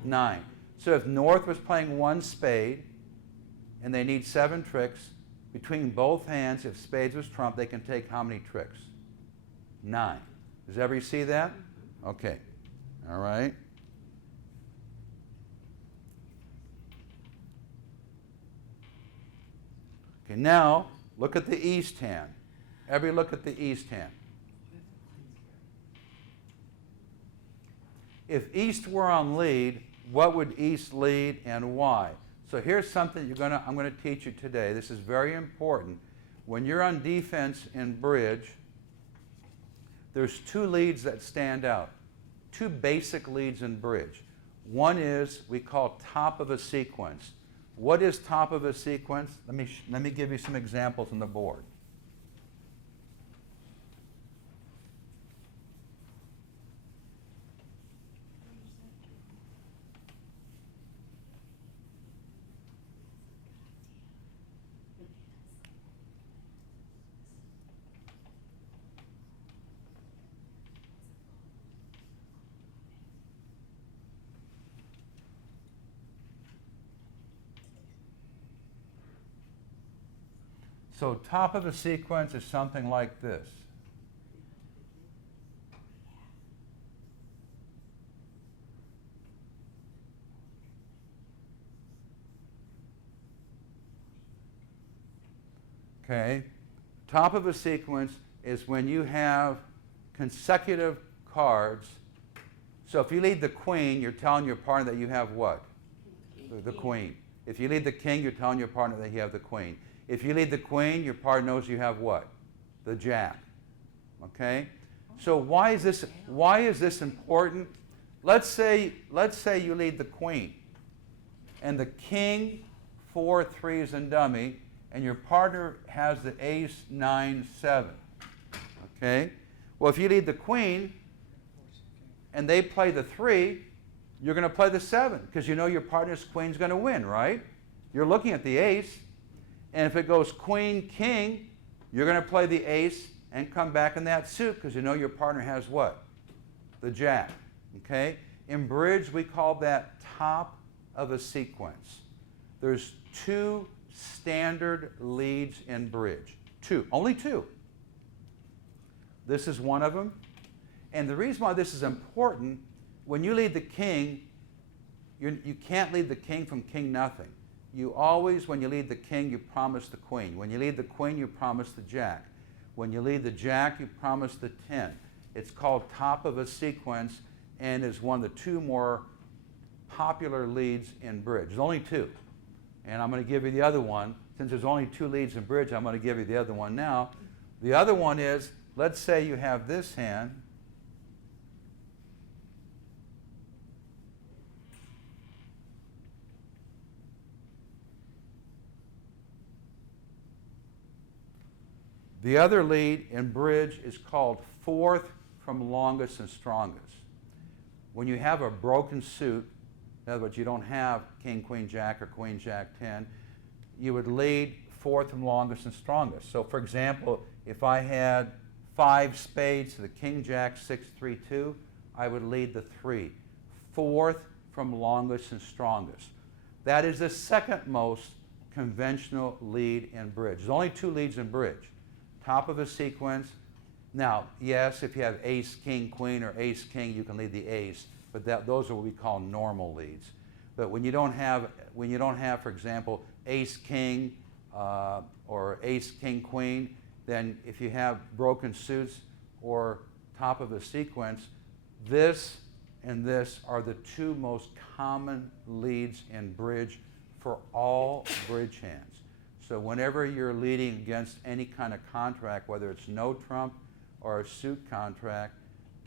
9. So if North was playing 1 spade and they need 7 tricks, between both hands, if spades was trump, they can take how many tricks? 9. Does everybody see that? Okay. All right. Okay, now look at the east hand. Everybody look at the east hand. If East were on lead, what would East lead and why? So here's something I'm going to teach you today. This is very important. When you're on defense in bridge, there's 2 leads that stand out. 2 basic leads in bridge. One is we call top of a sequence. What is top of a sequence? Let me give you some examples on the board. So top of a sequence is something like this. Okay? Top of a sequence is when you have consecutive cards. So if you lead the queen, you're telling your partner that you have what? The queen. If you lead the king, you're telling your partner that you have the queen. If you lead the queen, your partner knows you have what? The jack. Okay? So why is this important? Let's say you lead the queen and the king, 4 3s and dummy, and your partner has the ace, 9, 7. Okay? Well, if you lead the queen and they play the 3, you're going to play the 7 because you know your partner's queen's going to win, right? You're looking at the ace. And if it goes queen, king, you're going to play the ace and come back in that suit because you know your partner has what? The jack. Okay? In bridge, we call that top of a sequence. There's 2 standard leads in bridge. 2. Only 2. This is one of them. And the reason why this is important, when you lead the king, you can't lead the king from king nothing. You always, when you lead the king, you promise the queen. When you lead the queen, you promise the jack. When you lead the jack, you promise the 10. It's called top of a sequence and is one of the 2 more popular leads in bridge. There's only 2. And I'm going to give you the other one. Since there's only 2 leads in bridge, I'm going to give you the other one now. The other one is, let's say you have this hand. The other lead in bridge is called 4th from longest and strongest. When you have a broken suit, in other words, you don't have king, queen, jack, or queen, jack, 10, you would lead 4th from longest and strongest. So for example, if I had 5 spades to the king, jack, 6, 3, 2, I would lead the 3. 4th from longest and strongest. That is the second most conventional lead in bridge. There's only 2 leads in bridge. Top of a sequence. Now, yes, if you have ace, king, queen, or ace, king, you can lead the ace, but those are what we call normal leads. But when you don't have, for example, ace, king, or ace, king, queen, then if you have broken suits or top of a sequence, this and this are the 2 most common leads in bridge for all bridge hands. So whenever you're leading against any kind of contract, whether it's no trump or a suit contract,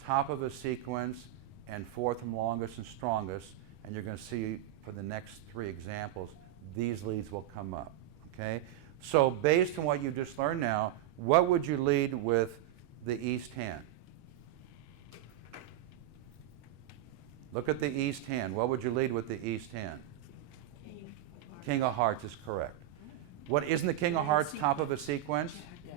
top of a sequence and fourth from longest and strongest, and you're going to see for the next 3 examples, these leads will come up, okay? So based on what you just learned now, what would you lead with the east hand? Look at the east hand. What would you lead with the east hand? King of hearts is correct. What, isn't the king of hearts top of a sequence? Yes.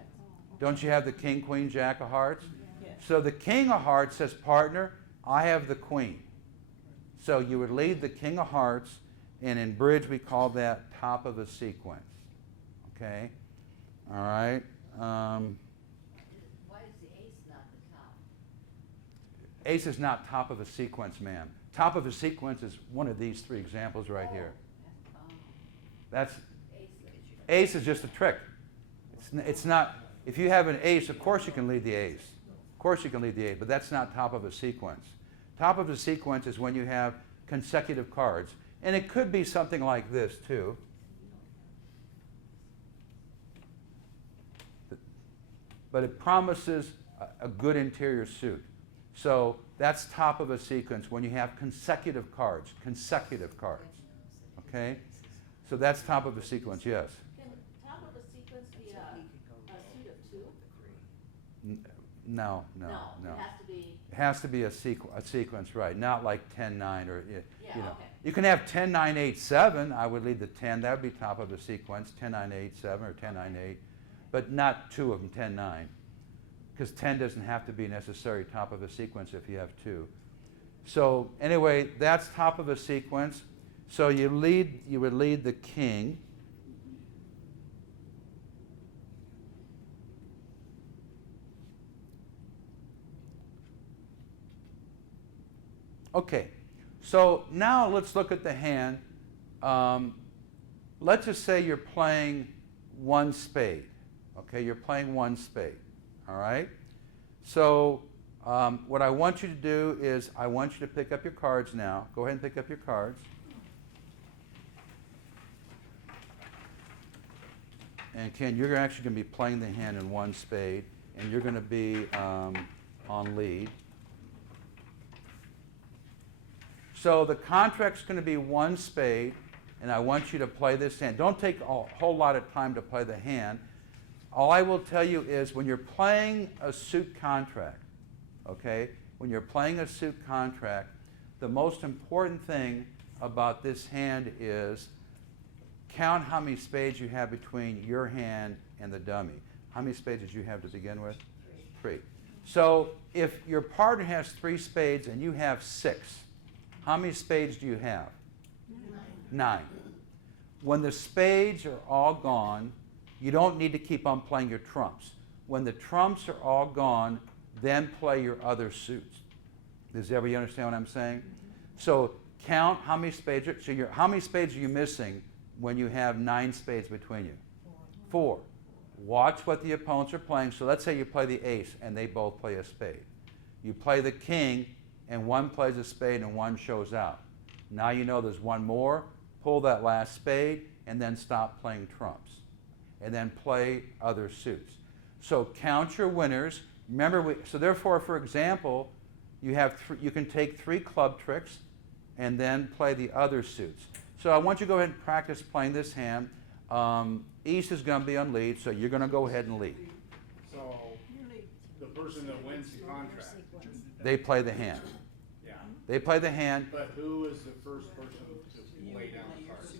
Don't you have the king, queen, jack of hearts? Yes. So the king of hearts says, partner, I have the queen. So you would lead the king of hearts, and in bridge we call that top of a sequence. Okay? All right? Why is the ace not the top? Ace is not top of a sequence, ma'am. Top of a sequence is one of these 3 examples right here. That's ace is just a trick. It's not. If you have an ace, of course you can lead the ace. Of course you can lead the ace, but that's not top of a sequence. Top of a sequence is when you have consecutive cards, and it could be something like this too. But it promises a good interior suit. So that's top of a sequence when you have consecutive cards. Consecutive cards. Okay? So that's top of a sequence, yes. Can top of a sequence be a suit of 2? No. It has to be. It has to be a sequence, right? Not like 10-9 or, you know. Okay. You can have 10-9-8-7. I would lead the 10. That would be top of a sequence, 10-9-8-7 or 10-9-8. But not 2 of them, 10-9. Because 10 doesn't have to be necessary top of a sequence if you have 2. So anyway, that's top of a sequence. So you would lead the king. Okay, so now let's look at the hand. Let's just say you're playing 1 spade. Okay, you're playing 1 spade. All right? So what I want you to do is I want you to pick up your cards now. Go ahead and pick up your cards. And Ken, you're actually going to be playing the hand in 1 spade, and you're going to be on lead. So the contract's going to be 1 spade, and I want you to play this hand. Don't take a whole lot of time to play the hand. All I will tell you is when you're playing a suit contract, okay, when you're playing a suit contract, the most important thing about this hand is count how many spades you have between your hand and the dummy. How many spades did you have to begin with? 3. So if your partner has 3 spades and you have 6, how many spades do you have? 9. When the spades are all gone, you don't need to keep on playing your trumps. When the trumps are all gone, then play your other suits. Does everybody understand what I'm saying? So count how many spades how many spades are you missing when you have 9 spades between you? 4. Watch what the opponents are playing. So let's say you play the ace and they both play a spade. You play the king and one plays a spade and one shows out. Now you know there's one more. Pull that last spade and then stop playing trumps. And then play other suits. So count your winners. Remember, so therefore, for example, you can take 3 club tricks and then play the other suits. So I want you to go ahead and practice playing this hand. East is going to be on lead, so you're going to go ahead and lead. So the person that wins the contract, They play the hand. yeah. They play the hand. But who is the first person to lay down the cards?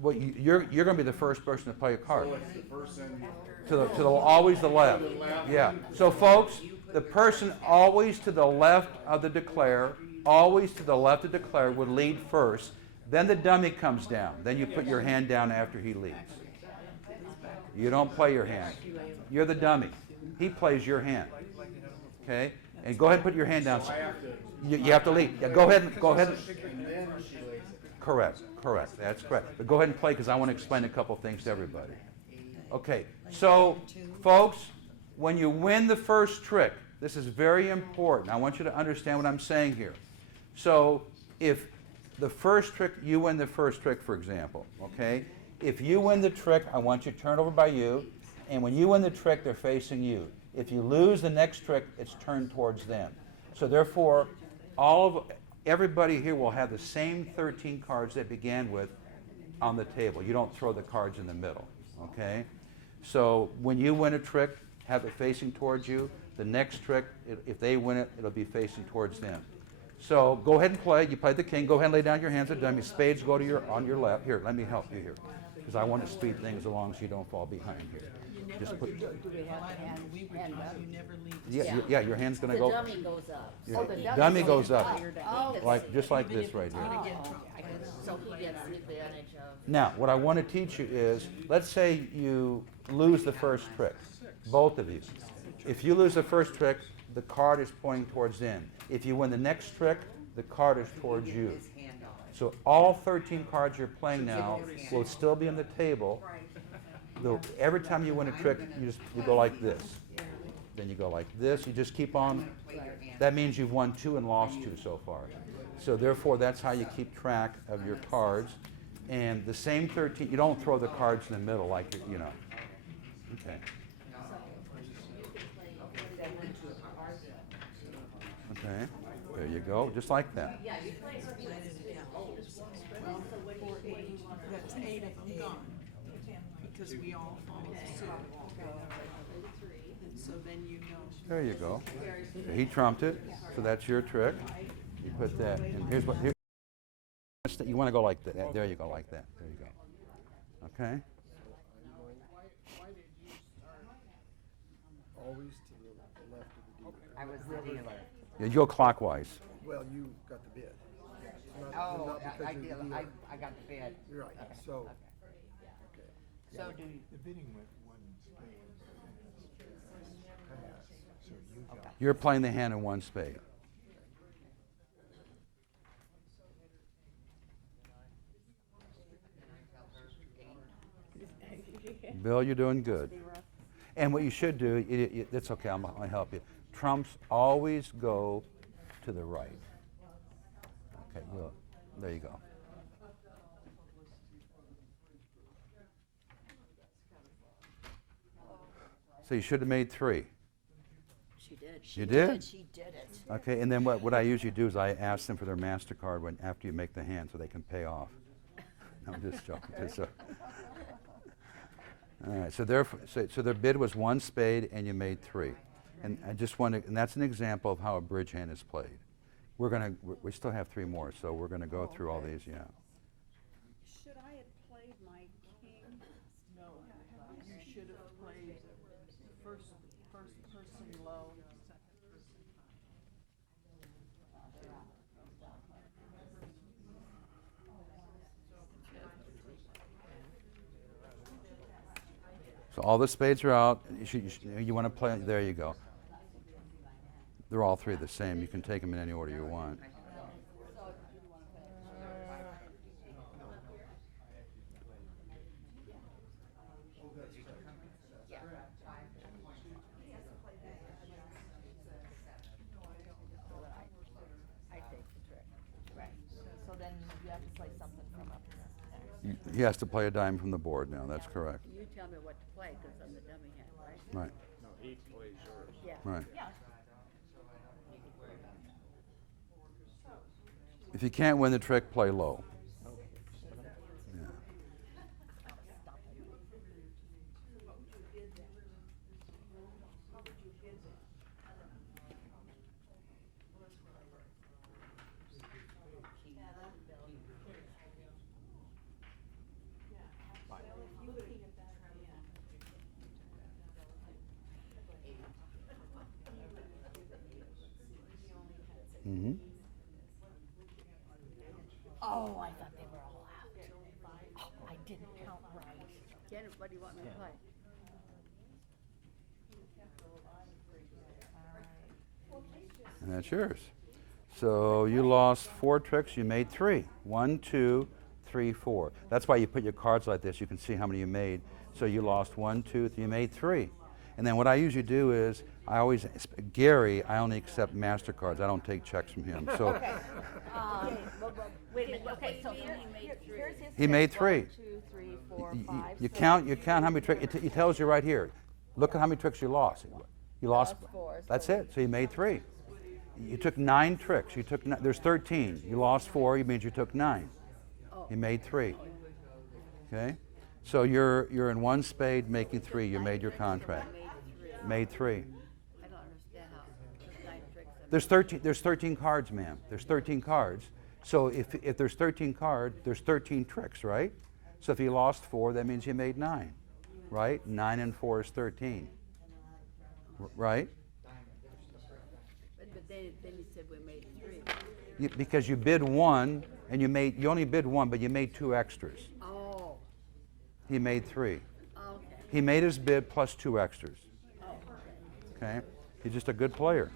Well, you're going to be the first person to play a card. So it's the person Always the left. to the left. Yeah. So folks, the person always to the left of the declare, always to the left of declare would lead first. Then the dummy comes down. Then you put your hand down after he leads. You don't play your hand. You're the dummy. He plays your hand. Okay? And go ahead and put your hand down. So I have to. You have to lead. Yeah, go ahead. And then she lays it. Correct. That's correct. But go ahead and play because I want to explain a couple things to everybody. Okay. So, folks, when you win the first trick, this is very important. I want you to understand what I'm saying here. So, if the first trick, you win the first trick, for example, okay? If you win the trick, I want you to turn over by you. And when you win the trick, they're facing you. If you lose the next trick, it's turned towards them. So therefore, everybody here will have the same 13 cards they began with on the table. You don't throw the cards in the middle, okay? So when you win a trick, have it facing towards you. The next trick, if they win it, it'll be facing towards them. So go ahead and play. You played the king. Go ahead and lay down your hands at dummy. Spades go to on your left. Here, let me help you here, because I want to speed things along so you don't fall behind here. Just put. Do we have to hand up? Yeah, your hand's gonna The go. dummy goes up. Your Oh, the dummy goes up, Oh, just like this right here. so he gets the advantage of. Now, what I want to teach you is, let's say you lose the first trick, both of you. If you lose the first trick, the card is pointing towards in. If you win the next trick, the card is towards you. So all 13 cards you're playing now will still be on the table. Every time you win a trick, you go like this. Then you go like this. You just keep on. That means you've won 2 and lost 2 so far. So therefore, that's how you keep track of your cards. And the same 13, you don't throw the cards in the middle like, you know. Okay. Okay, there you go, just like that. That's 8 of them gone, because we all follow suit. And so then you know. There you go. He trumped it, so that's your trick. You put that, and here's you want to go like that. There you go, like that. There you go. Okay? Always to the left of the dealer. I was the dealer. Yeah, you go clockwise. Well, you got the bid. Not- Oh, not because I you're the deal, dealer. I got the bid. You're right, Okay, so, okay. okay. So do you, The bidding went one spade. So you got. You're playing the hand in 1 spade. Bill, you're doing good. And what you should do, it's okay, I'll help you. Trumps always go to the right. Okay, there you go. So you should have made 3. she did. You did? She did it. Okay, and then what I usually do is I ask them for their MasterCard after you make the hand so they can pay off. No, I'm just joking. All right, so their bid was 1 spade and you made 3. And I just want to, and that's an example of how a bridge hand is played. We still have 3 more, so we're gonna go through all these, yeah. Should I have played my king? No. You should have played first person low. So all the spades are out. You want to play, there you go. They're all 3 the same. You can take them in any order you want. I take the trick. Right. So then you have to play something from up there. He has to play a dime from the board now, that's correct. You tell me what to play, because I'm the dummy hand, right? Right, No, he plays yours. Yeah. right. Yeah. If you can't win the trick, play low. Yeah. Mm-hmm. Oh, I thought they were all out. Oh, I didn't count right. Jen, what do you want me to play? And that's yours. So you lost 4 tricks, you made 3. 1, 2, 3, 4. That's why you put your cards like this. You can see how many you made. So you lost 1, 2, 3, you made 3. And then what I usually do is, Gary, I only accept MasterCards. I don't take checks from him. So Wait a minute, okay, so here's his. he made 3. 1, 2, 3, 4, 5, You 6. count how many tricks. It tells you right here. Look at how many tricks you lost. You lost. Lost 4, so That's it. So you made 3. You took 9 tricks. There's 13. You lost 4. You means you took 9. You made 3. Okay? So you're in 1 spade making 3. You made your contract. Made 3. I don't understand how there's 9 tricks. There's 13 cards, ma'am. There's 13 cards. So if there's 13 cards, there's 13 tricks, right? So if you lost 4, that means you made 9, right? 9 and 4 is 13, right? But then you said we made 3. Because you bid 1 and you only bid 1, but you made 2 extras. Oh, He made 3. okay. He made his bid plus 2 extras. Okay? He's just a good player.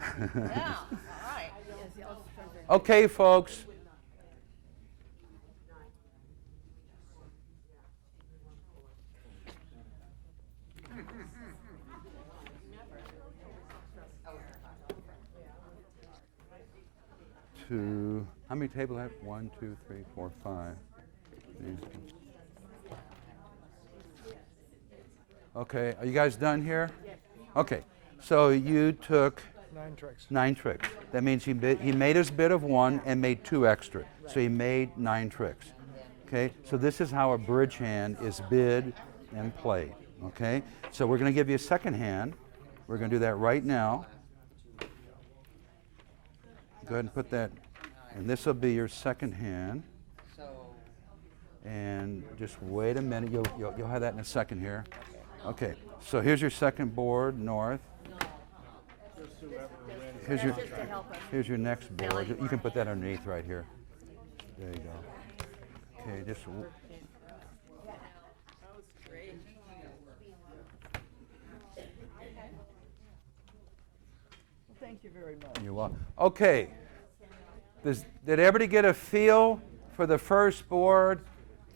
Yeah, all right. Yes, he also turned their Okay, folks. How many tables have? 1, 2, 3, 4, 5. Okay, are you guys done here? Okay, so you took 9 tricks. 9 tricks. That means he made his bid of 1 and made 2 extra. So he made 9 tricks. Okay, so this is how a bridge hand is bid and played. Okay, so we're going to give you a second hand. We're going to do that right now. Go ahead and put that, and this will be your second hand. And just wait a minute. You'll have that in a second here. Okay, so here's your second board, north. Here's your next board. You can put that underneath right here. There you go. Okay, just. Thank you very much. You're welcome. Okay. Did everybody get a feel for the first board?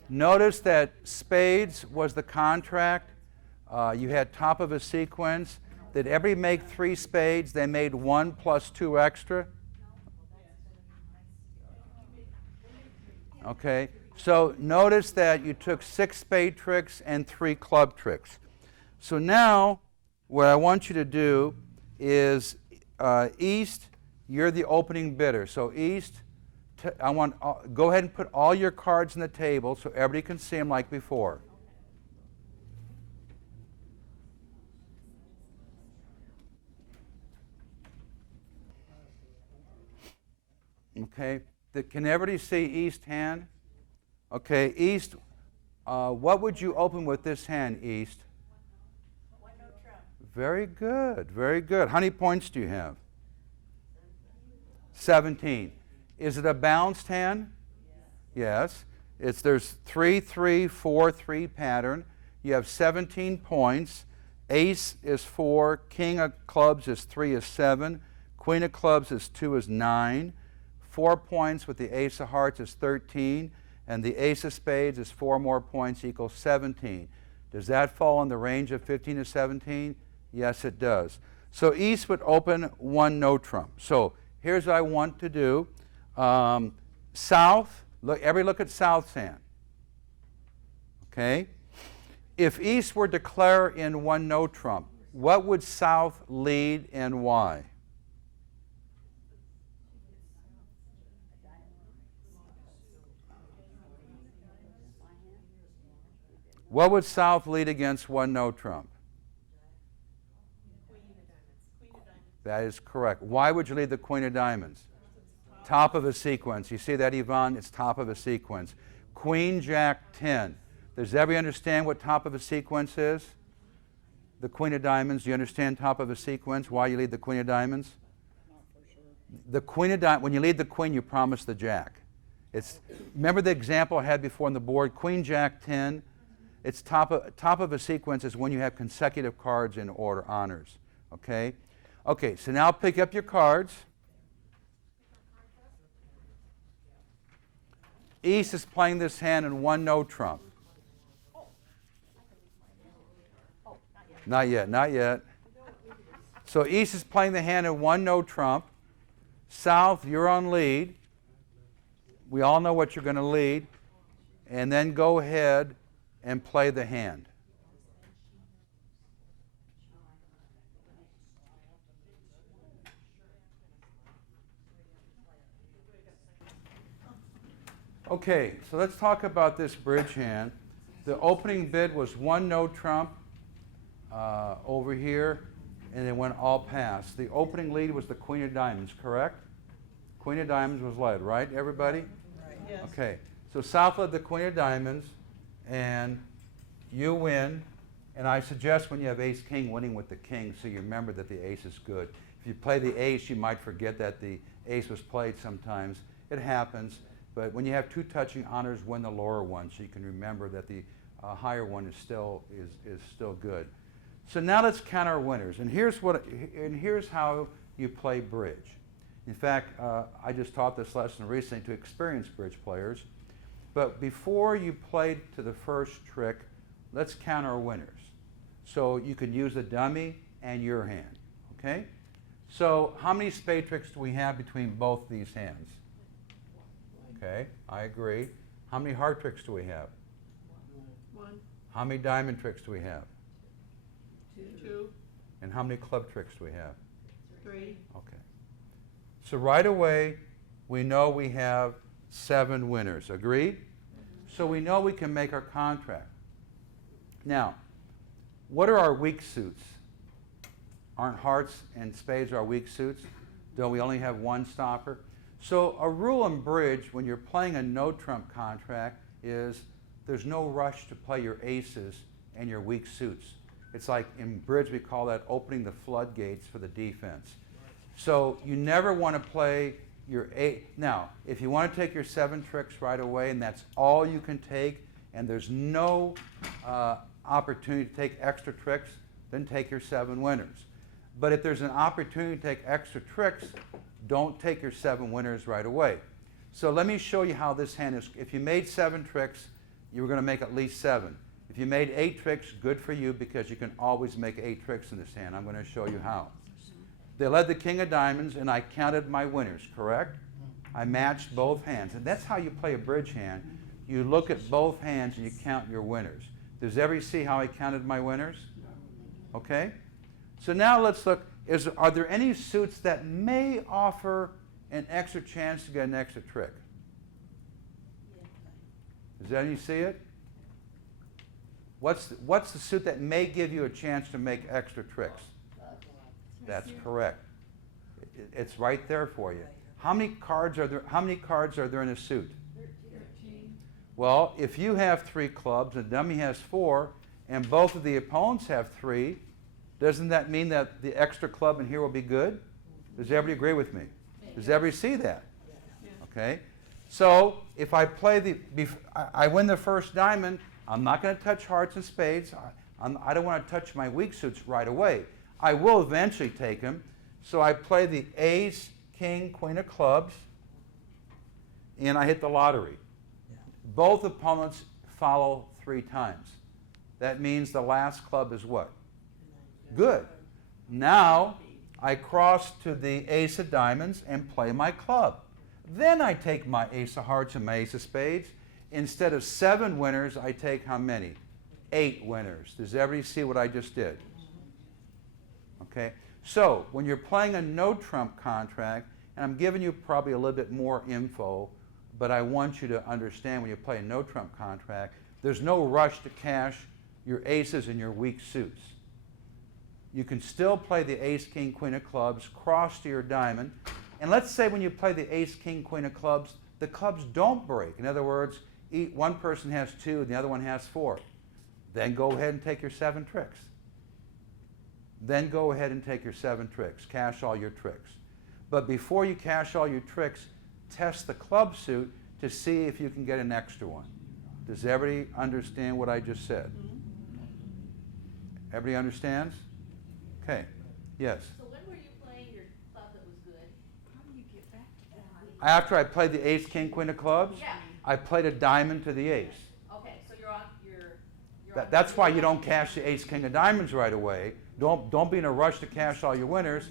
Notice that spades was the contract. You had top of a sequence. Did everybody make 3 spades? They made 1 plus 2 extra. Okay. So notice that you took 6 spade tricks and 3 club tricks. So now what I want you to do is East, you're the opening bidder. So East, I want go ahead and put all your cards on the table so everybody can see them like before. Okay. Can everybody see East hand? Okay, East, what would you open with this hand, East? Very good, very good. How many points do you have? 17. Is it a balanced hand? Yes. There's 3, 3, 4, 3 pattern. You have 17 points. Ace is 4. King of clubs is 3 is 7. Queen of clubs is 2 is 9. 4 points with the ace of hearts is 13. And the ace of spades is 4 more points equals 17. Does that fall in the range of 15 to 17? Yes, it does. So East would open 1 no trump. So here's what I want to do. South, everybody look at South's hand. Okay? If East were to declare in 1 no trump, what would South lead and why? What would South lead against 1 no trump? That is correct. Why would you lead the Queen of Diamonds? Top of a sequence. You see that, Yvonne? It's top of a sequence. Queen, Jack, 10. Does everybody understand what top of a sequence is? The Queen of Diamonds. Do you understand top of a sequence? Why you lead the Queen of Diamonds? The Queen of Diamonds, when you lead the Queen, you promise the Jack. Remember the example I had before on the board? Queen, Jack, 10. It's top of a sequence is when you have consecutive cards in order, honors. Okay? Okay, so now pick up your cards. East is playing this hand in 1 no trump. Not yet, not yet. So East is playing the hand in 1 no trump. South, you're on lead. We all know what you're going to lead. And then go ahead and play the hand. Okay, so let's talk about this bridge hand. The opening bid was one no trump over here, and it went all pass. The opening lead was the Queen of Diamonds, correct? Queen of Diamonds was led, right, everybody? Yes. Okay, so South led the Queen of Diamonds, and you win. And I suggest when you have ace king, winning with the king, so you remember that the ace is good. If you play the ace, you might forget that the ace was played sometimes. It happens. But when you have two touching honors, win the lower one, so you can remember that the higher one is still good. So now let's count our winners. And here's how you play bridge. In fact, I just taught this lesson recently to experienced bridge players. But before you play to the first trick, let's count our winners. So you can use the dummy and your hand, okay? So how many spade tricks do we have between both these hands? Okay, I agree. How many heart tricks do we have? One, How many diamond tricks do we have? two, And how many club tricks do we have? three. Okay. So right away, we know we have 7 winners. Agreed? So we know we can make our contract. Now, what are our weak suits? Aren't hearts and spades our weak suits? Don't we only have one stopper? So a rule in bridge when you're playing a no trump contract is there's no rush to play your aces and your weak suits. It's like in bridge we call that opening the floodgates for the defense. So you never want to play your 8. Now, if you want to take your 7 tricks right away and that's all you can take and there's no opportunity to take extra tricks, then take your 7 winners. But if there's an opportunity to take extra tricks, don't take your 7 winners right away. So let me show you how this hand is. If you made 7 tricks, you were going to make at least 7. If you made 8 tricks, good for you because you can always make 8 tricks in this hand. I'm going to show you how. They led the King of Diamonds and I counted my winners, correct? I matched both hands. And that's how you play a bridge hand. You look at both hands and you count your winners. Does everybody see how I counted my winners? Okay? So now let's look. Are there any suits that may offer an extra chance to get an extra trick? Does any see it? What's the suit that may give you a chance to make extra tricks? That's correct. It's right there for you. How many cards are there? How many cards are there in a suit? 13. Well, if you have 3 clubs and dummy has 4, and both of the opponents have 3, doesn't that mean that the extra club in here will be good? Does everybody agree with me? Does everybody see that? Okay. So if I play I win the first diamond, I'm not going to touch hearts and spades. I don't want to touch my weak suits right away. I will eventually take them. So I play the ace, king, queen of clubs, and I hit the lottery. Both opponents follow 3 times. That means the last club is what? Good. Now I cross to the ace of diamonds and play my club. Then I take my ace of hearts and my ace of spades. Instead of 7 winners, I take how many? 8 winners. Does everybody see what I just did? Okay. So when you're playing a no trump contract, and I'm giving you probably a little bit more info, but I want you to understand when you play a no trump contract, there's no rush to cash your aces and your weak suits. You can still play the ace, king, queen of clubs, cross to your diamond. And let's say when you play the ace, king, queen of clubs, the clubs don't break. In other words, one person has 2 and the other one has 4. Then go ahead and take your 7 tricks. Then go ahead and take your 7 tricks. Cash all your tricks. But before you cash all your tricks, test the club suit to see if you can get an extra one. Does everybody understand what I just said? Everybody understands? Okay. Yes. So when were you playing your club that was good? How do you get back to that? After I played the ace, king, queen of clubs, Yeah. I played a diamond to the ace. Okay, so you're on, you're on. That's why you don't cash the ace, king of diamonds right away. Don't be in a rush to cash all your winners.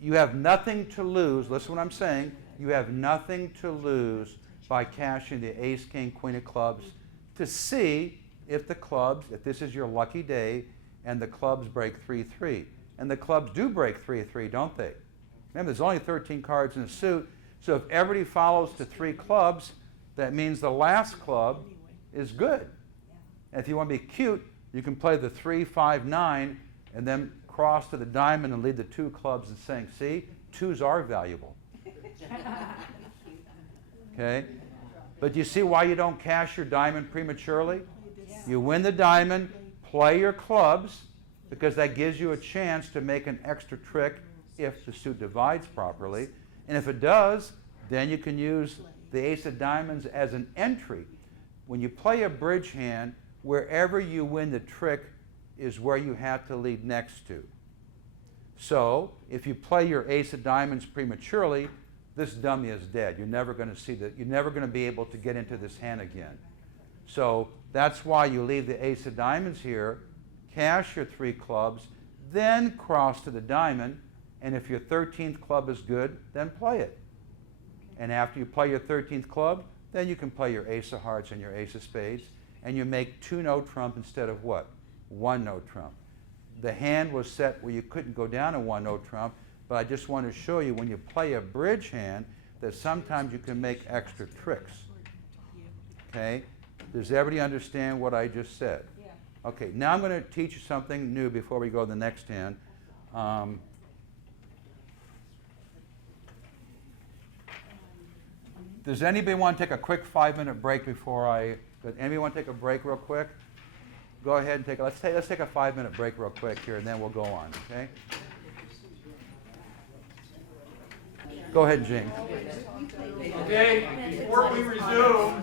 You have nothing to lose. Listen to what I'm saying. You have nothing to lose by cashing the ace, king, queen of clubs to see if the clubs, if this is your lucky day, and the clubs break 3-3. And the clubs do break 3-3, don't they? Remember, there's only 13 cards in a suit, so if everybody follows to 3 clubs, that means the last club is good. And if you want to be cute, you can play the 3, 5, 9, and then cross to the diamond and lead the 2 clubs and saying, see, 2s are valuable. Okay? But do you see why you don't cash your diamond prematurely? You win the diamond, play your clubs, because that gives you a chance to make an extra trick if the suit divides properly. And if it does, then you can use the ace of diamonds as an entry. When you play a bridge hand, wherever you win the trick is where you have to lead next to. So if you play your ace of diamonds prematurely, this dummy is dead. You're never going to see that. You're never going to be able to get into this hand again. So that's why you leave the ace of diamonds here, cash your 3 clubs, then cross to the diamond, and if your 13th club is good, then play it. And after you play your 13th club, then you can play your ace of hearts and your ace of spades, and you make 2-no trump instead of what? 1-no trump. The hand was set where you couldn't go down a 1-no trump, but I just want to show you when you play a bridge hand that sometimes you can make extra tricks. Okay? Does everybody understand what I just said? Yeah. Okay, now I'm going to teach you something new before we go to the next hand. Does anybody want to take a quick 5-minute break before I... Does anybody want to take a break real quick? Go ahead and take... Let's take a 5-minute break real quick here, and then we'll go on, okay? Go ahead, James. Okay, before we resume,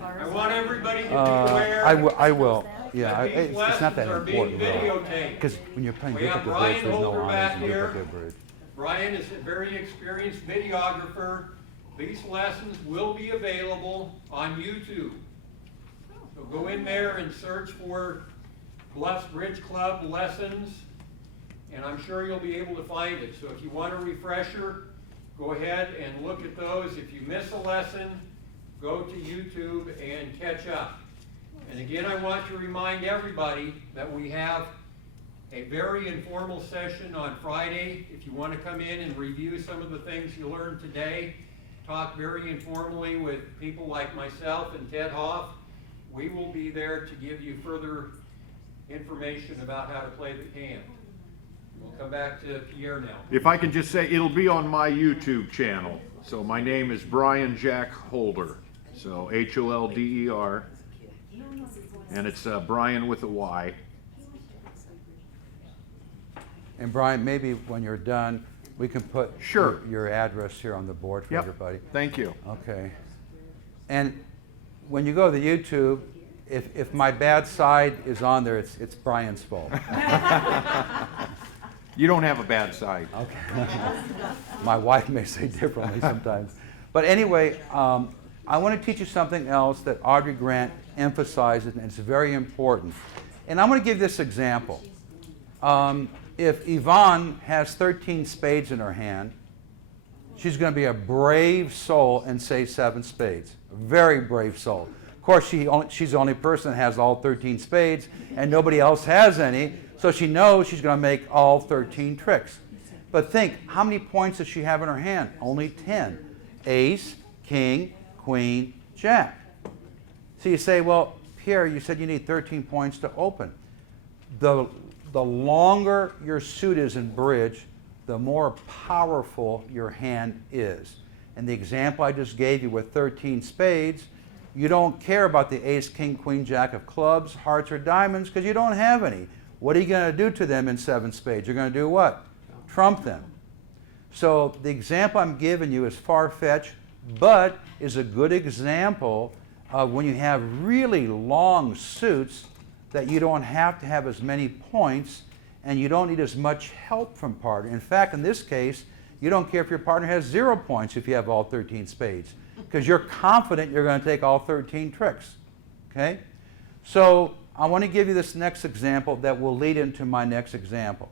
I want everybody to be aware I will. Yeah, that these it's not that lessons are being important, really. videotaped. Because when you're playing We have duplicate bridge, Brian there's no Holder honors back in here. duplicate bridge. Brian is a very experienced videographer. These lessons will be available on YouTube. So go in there and search for Bluffs Bridge Club lessons, and I'm sure you'll be able to find it. So if you want a refresher, go ahead and look at those. If you miss a lesson, go to YouTube and catch up. And again, I want to remind everybody that we have a very informal session on Friday. If you want to come in and review some of the things you learned today, talk very informally with people like myself and Ted Hoff, we will be there to give you further information about how to play the hand. We'll come back to Pierre now. If I can just say, it'll be on my YouTube channel. So my name is Brian Jack Holder. So Holder. And it's Brian with a Y. And Brian, maybe when you're done, we can put Sure. your address here on the board for Yep. everybody. Thank you. Okay. And when you go to YouTube, if my bad side is on there, it's Brian's fault. You don't have a bad side. Okay. My wife may say differently sometimes. But anyway, I want to teach you something else that Audrey Grant emphasizes, and it's very important. And I'm going to give this example. If Yvonne has 13 spades in her hand, she's going to be a brave soul and say 7 spades. A very brave soul. Of course, she's the only person that has all 13 spades, and nobody else has any, so she knows she's going to make all 13 tricks. But think, how many points does she have in her hand? Only 10. Ace, king, queen, jack. So you say, well, Pierre, you said you need 13 points to open. The longer your suit is in bridge, the more powerful your hand is. And the example I just gave you with 13 spades, you don't care about the ace, king, queen, jack of clubs, hearts, or diamonds because you don't have any. What are you going to do to them in 7 spades? You're going to do what? Trump them. So the example I'm giving you is far-fetched, but is a good example of when you have really long suits that you don't have to have as many points and you don't need as much help from partner. In fact, in this case, you don't care if your partner has 0 points if you have all 13 spades because you're confident you're going to take all 13 tricks. Okay? So I want to give you this next example that will lead into my next example.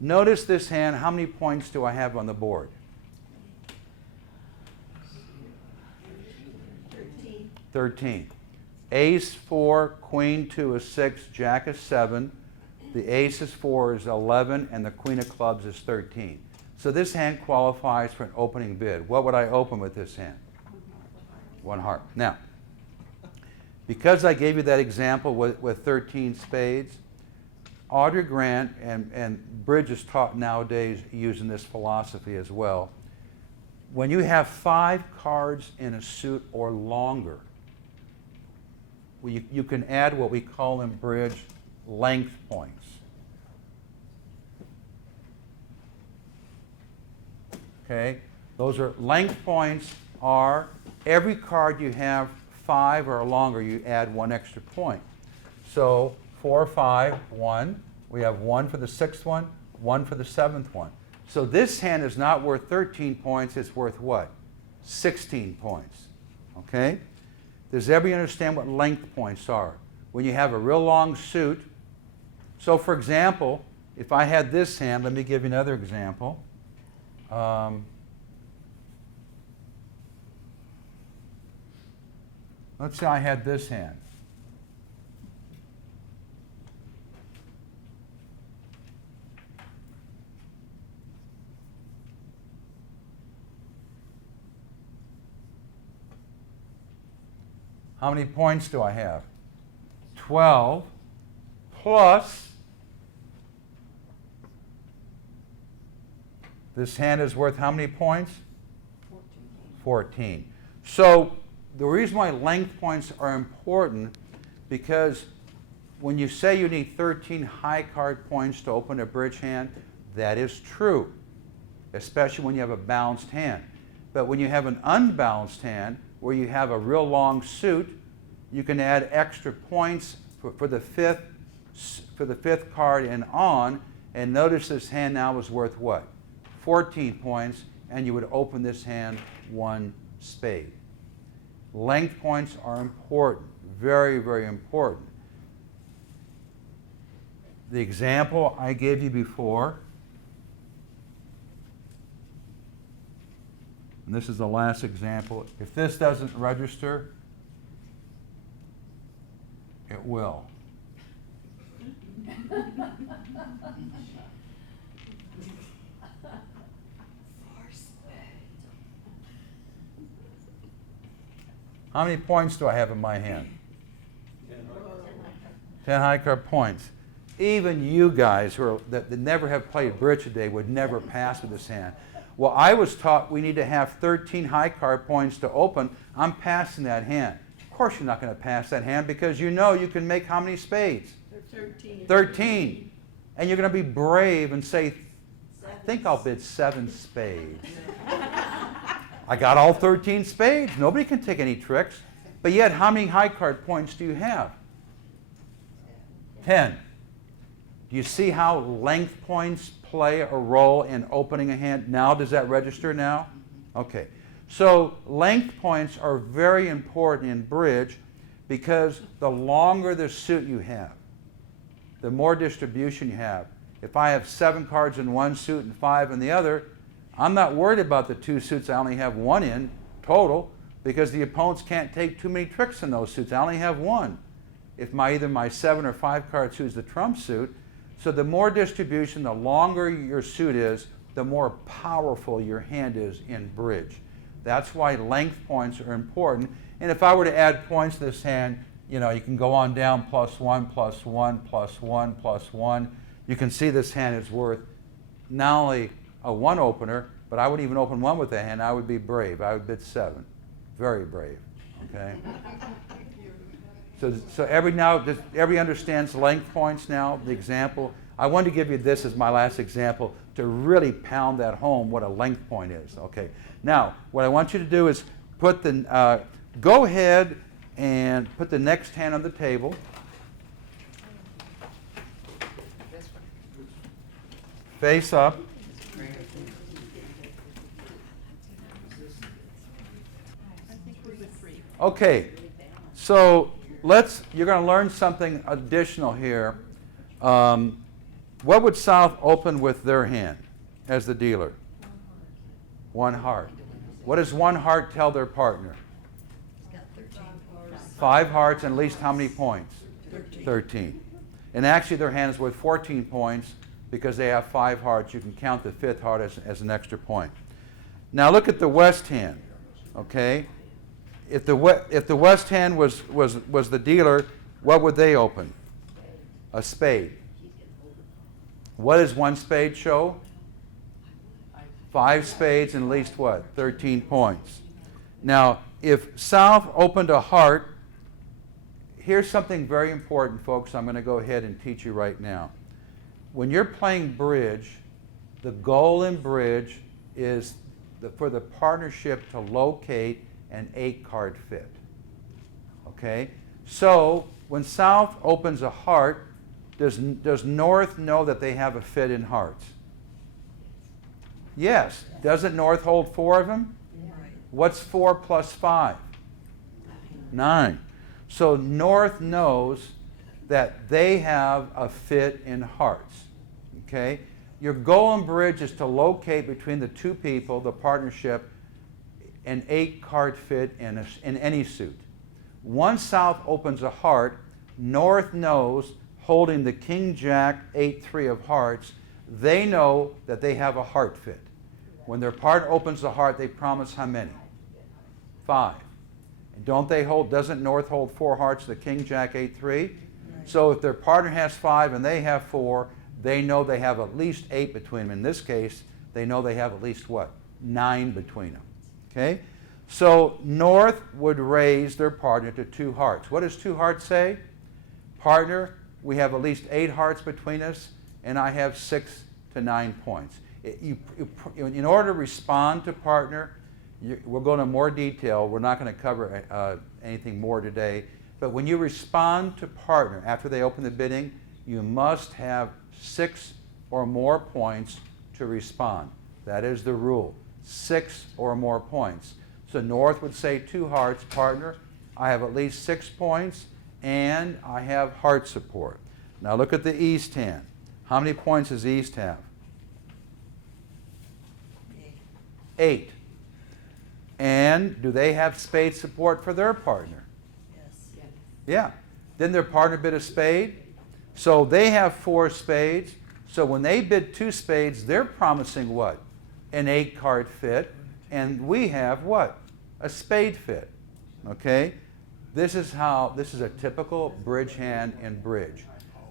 Notice this hand. How many points do I have on the board? 13. Ace 4, queen 2 is 6, jack is 7, the ace is 4 is 11, and the queen of clubs is 13. So this hand qualifies for an opening bid. What would I open with this hand? 1 heart. Now, Because I gave you that example with 13 spades, Audrey Grant and bridge is taught nowadays using this philosophy as well. When you have 5 cards in a suit or longer, you can add what we call in bridge length points. Okay, those are length points are every card you have 5 or longer, you add 1 extra point. So 4, 5, 1. We have 1 for the 6th one, 1 for the 7th one. So this hand is not worth 13 points, it's worth what? 16 points. Okay? Does everybody understand what length points are? When you have a real long suit, so for example, if I had this hand, let me give you another example. Let's say I had this hand. How many points do I have? 12 plus, this hand is worth how many points? 14. So the reason why length points are important, because when you say you need 13 high card points to open a bridge hand, that is true, especially when you have a balanced hand. But when you have an unbalanced hand, where you have a real long suit, you can add extra points for the fifth card and on, and notice this hand now is worth what? 14 points, and you would open this hand 1 spade. Length points are important, very, very important. The example I gave you before, and this is the last example, if this doesn't register, it will. How many points do I have in my hand? 10 high card points. Even you guys that never have played bridge today would never pass with this hand. Well, I was taught we need to have 13 high card points to open. I'm passing that hand. Of course you're not going to pass that hand because you know you can make how many spades? 13. 13. And you're going to be brave and say, I think I'll bid 7 spades. I got all 13 spades. Nobody can take any tricks. But yet, how many high card points do you have? 10. Do you see how length points play a role in opening a hand? Now, does that register now? Okay. So length points are very important in bridge because the longer the suit you have, the more distribution you have. If I have 7 cards in one suit and 5 in the other, I'm not worried about the 2 suits I only have 1 in total because the opponents can't take too many tricks in those suits. I only have 1. If either my 7 or 5 card suit is the trump suit, so the more distribution, the longer your suit is, the more powerful your hand is in bridge. That's why length points are important. And if I were to add points to this hand, you know, you can go on down +1, +1, +1, +1. You can see this hand is worth not only a 1 opener, but I wouldn't even open 1 with the hand. I would be brave. I would bid 7. Very brave. Okay? So everybody understands length points now, the example. I wanted to give you this as my last example to really pound that home what a length point is. Okay. Now, what I want you to do is put the, go ahead and put the next hand on the table. Face up. Okay, so you're going to learn something additional here. What would South open with their hand as the dealer? 1 heart. What does 1 heart tell their partner? 5 hearts and at least how many points? 13. And actually their hand is worth 14 points because they have 5 hearts. You can count the 5th heart as an extra point. Now look at the West hand, okay? if the West hand was the dealer, what would they open? A spade. What does one spade show? 5 spades and at least what? 13 points. Now, if South opened a heart, here's something very important, folks, I'm going to go ahead and teach you right now. When you're playing bridge, the goal in bridge is for the partnership to locate an 8-card fit. Okay? So, when South opens a heart, does North know that they have a fit in hearts? Yes. Doesn't North hold 4 of them? What's 4 plus 5? 9. So North knows that they have a fit in hearts. Okay? Your goal in bridge is to locate between the two people, the partnership, an 8-card fit in any suit. Once South opens a heart, North knows, holding the King, Jack, 8-3 of hearts, they know that they have a heart fit. When their partner opens the heart, they promise how many? 5. And doesn't North hold 4 hearts, the King, Jack, 8-3? So if their partner has 5 and they have 4, they know they have at least 8 between them. In this case, they know they have at least what? 9 between them. Okay? So North would raise their partner to 2 hearts. What does 2 hearts say? Partner, we have at least 8 hearts between us, and I have 6 to 9 points. In order to respond to partner, we'll go into more detail. We're not going to cover anything more today. But when you respond to partner after they open the bidding, you must have 6 or more points to respond. That is the rule. 6 or more points. So North would say 2 hearts, partner, I have at least 6 points, and I have heart support. Now look at the East hand. How many points does East have? 8. And do they have spade support for their partner? Yes. Yeah. Didn't their partner bid a spade? So they have 4 spades. So when they bid 2 spades, they're promising what? An 8-card fit. And we have what? A spade fit. Okay? This is a typical bridge hand in bridge,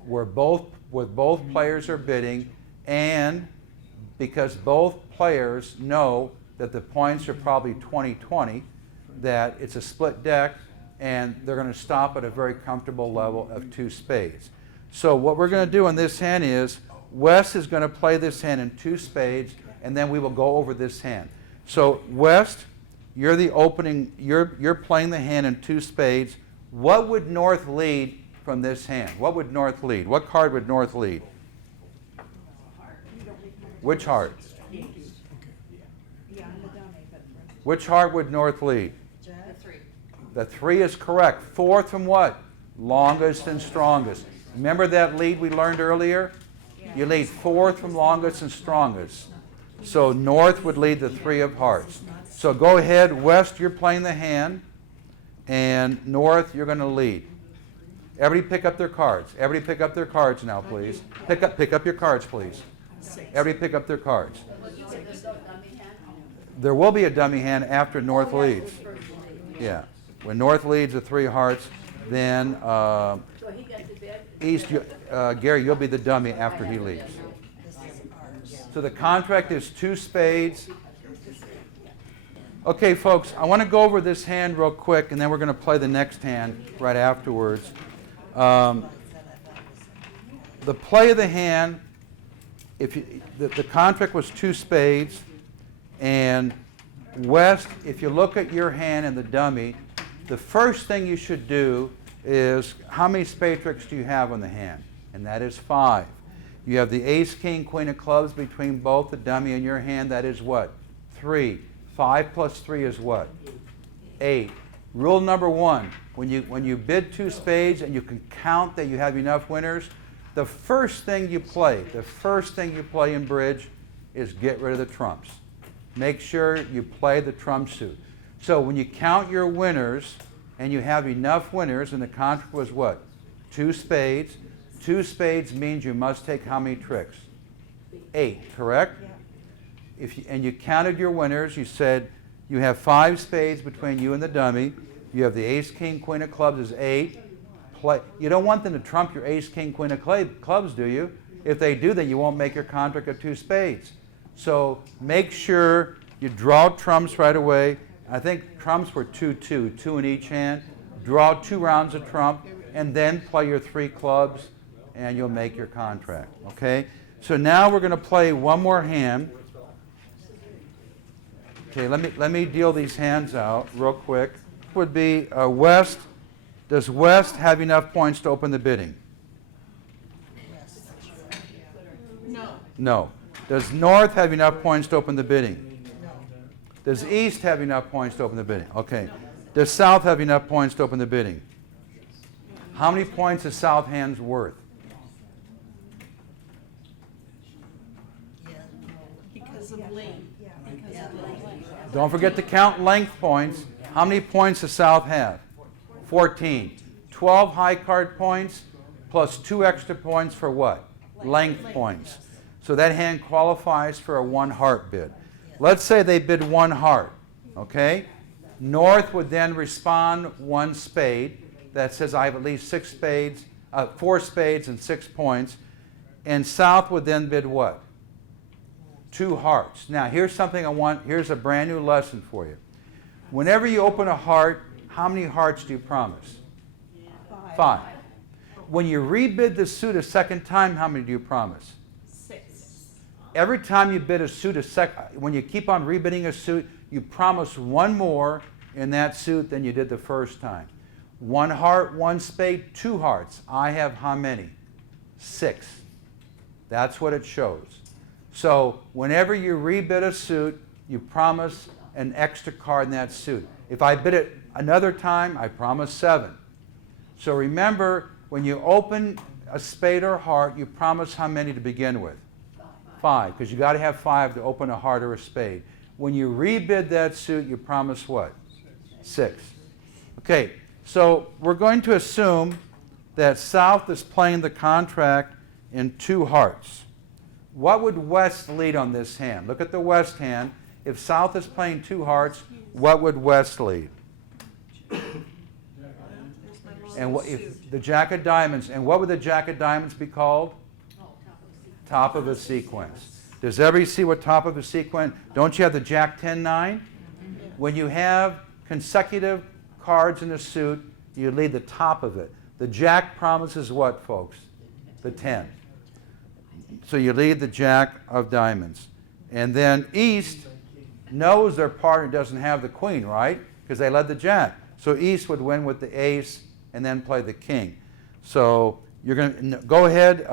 where both players are bidding, and because both players know that the points are probably 20-20, that it's a split deck, and they're going to stop at a very comfortable level of 2 spades. So what we're going to do in this hand is, West is going to play this hand in 2 spades, and then we will go over this hand. So West, you're the opening, you're playing the hand in 2 spades. What would North lead from this hand? What would North lead? What card would North lead? Which heart? Which heart would North lead? The 3 is correct. 4th from what? Longest and strongest. Remember that lead we learned earlier? You lead 4th from longest and strongest. So North would lead the 3 of hearts. So go ahead, West, you're playing the hand, and North, you're going to lead. Everybody pick up their cards. Everybody pick up their cards now, please. Pick up your cards, please. Everybody pick up their cards. There will be a dummy hand after North leads. Yeah. When North leads the 3 hearts, then East, Gary, you'll be the dummy after he leads. So the contract is 2 spades. Okay, folks, I want to go over this hand real quick, and then we're going to play the next hand right afterwards. The play of the hand, the contract was 2 spades, and West, if you look at your hand and the dummy, the first thing you should do is, how many spade tricks do you have on the hand? And that is 5. You have the ace, king, queen of clubs between both the dummy and your hand. That is what? 3. 5 plus 3 is what? 8. Rule number 1, when you bid 2 spades and you can count that you have enough winners, the first thing you play in bridge is get rid of the trumps. Make sure you play the trump suit. So when you count your winners and you have enough winners, and the contract was what? 2 spades. 2 spades means you must take how many tricks? 8, correct? And you counted your winners. You said You have 5 spades between you and the dummy. You have the ace, king, queen of clubs is 8. You don't want them to trump your ace, king, queen of clubs, do you? If they do, then you won't make your contract of 2 spades. So make sure you draw trumps right away. I think trumps were 2-2, 2 in each hand. Draw 2 rounds of trump, and then play your 3 clubs, and you'll make your contract, okay? So now we're going to play one more hand. Okay, let me deal these hands out real quick. Would be West. Does West have enough points to open the bidding? No. No. Does North have enough points to open the bidding? No. Does East have enough points to open the bidding? Okay. Does South have enough points to open the bidding? How many points is South hands worth? Because of length. Because of length. Don't forget to count length points. How many points does South have? 14. 12 high card points plus 2 extra points for what? Length points. So that hand qualifies for a 1 heart bid. Let's say they bid 1 heart, okay? North would then respond 1 spade. That says I have at least 6 spades, 4 spades and 6 points. And South would then bid what? 2 hearts. Now here's something here's a brand new lesson for you. Whenever you open a heart, how many hearts do you promise? 5. When you rebid the suit a second time, how many do you promise? 6. Every time you bid a suit when you keep on rebidding a suit, you promise 1 more in that suit than you did the first time. 1 heart, 1 spade, 2 hearts. I have how many? 6. That's what it shows. So whenever you rebid a suit, you promise an extra card in that suit. If I bid it another time, I promise 7. So remember, when you open a spade or heart, you promise how many to begin with? 5, because you got to have 5 to open a heart or a spade. When you rebid that suit, you promise what? 6. Okay, so we're going to assume that South is playing the contract in 2 hearts. What would West lead on this hand? Look at the West hand. If South is playing 2 hearts, what would West lead? And what, if the Jack of Diamonds, and what would the Jack of Diamonds be called? Top of a sequence. Does everybody see what top of a sequence? Don't you have the Jack 10-9? When you have consecutive cards in a suit, you lead the top of it. The Jack promises what, folks? The 10. So you lead the Jack of Diamonds. And then East knows their partner doesn't have the Queen, right? Because they led the Jack. So East would win with the Ace and then play the King. So you're going to go ahead,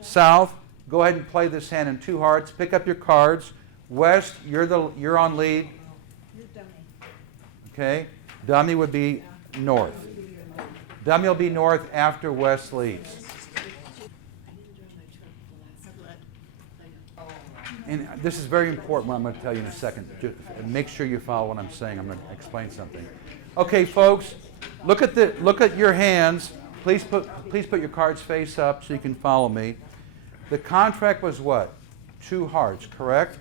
South, go ahead and play this hand in 2 hearts. Pick up your cards. West, you're on lead. You're dummy. Okay? Dummy would be North. Dummy will be North after West leads. And this is very important what I'm going to tell you in a second. Just make sure you follow what I'm saying. I'm going to explain something. Okay, folks, look at your hands. Please put your cards face up so you can follow me. The contract was what? 2 hearts, correct?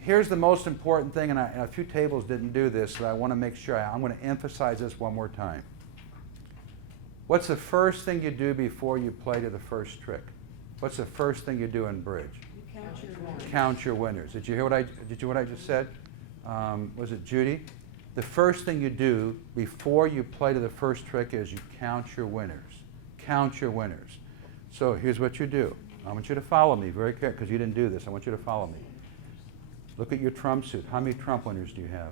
Here's the most important thing, and a few tables didn't do this, but I want to make sure I'm going to emphasize this one more time. What's the first thing you do before you play to the first trick? What's the first thing you do in bridge? Count your winners. Did you hear what I just said? Was it Judy? The first thing you do before you play to the first trick is you count your winners. Count your winners. So here's what you do. I want you to follow me very carefully because you didn't do this. I want you to follow me. Look at your trump suit. How many trump winners do you have?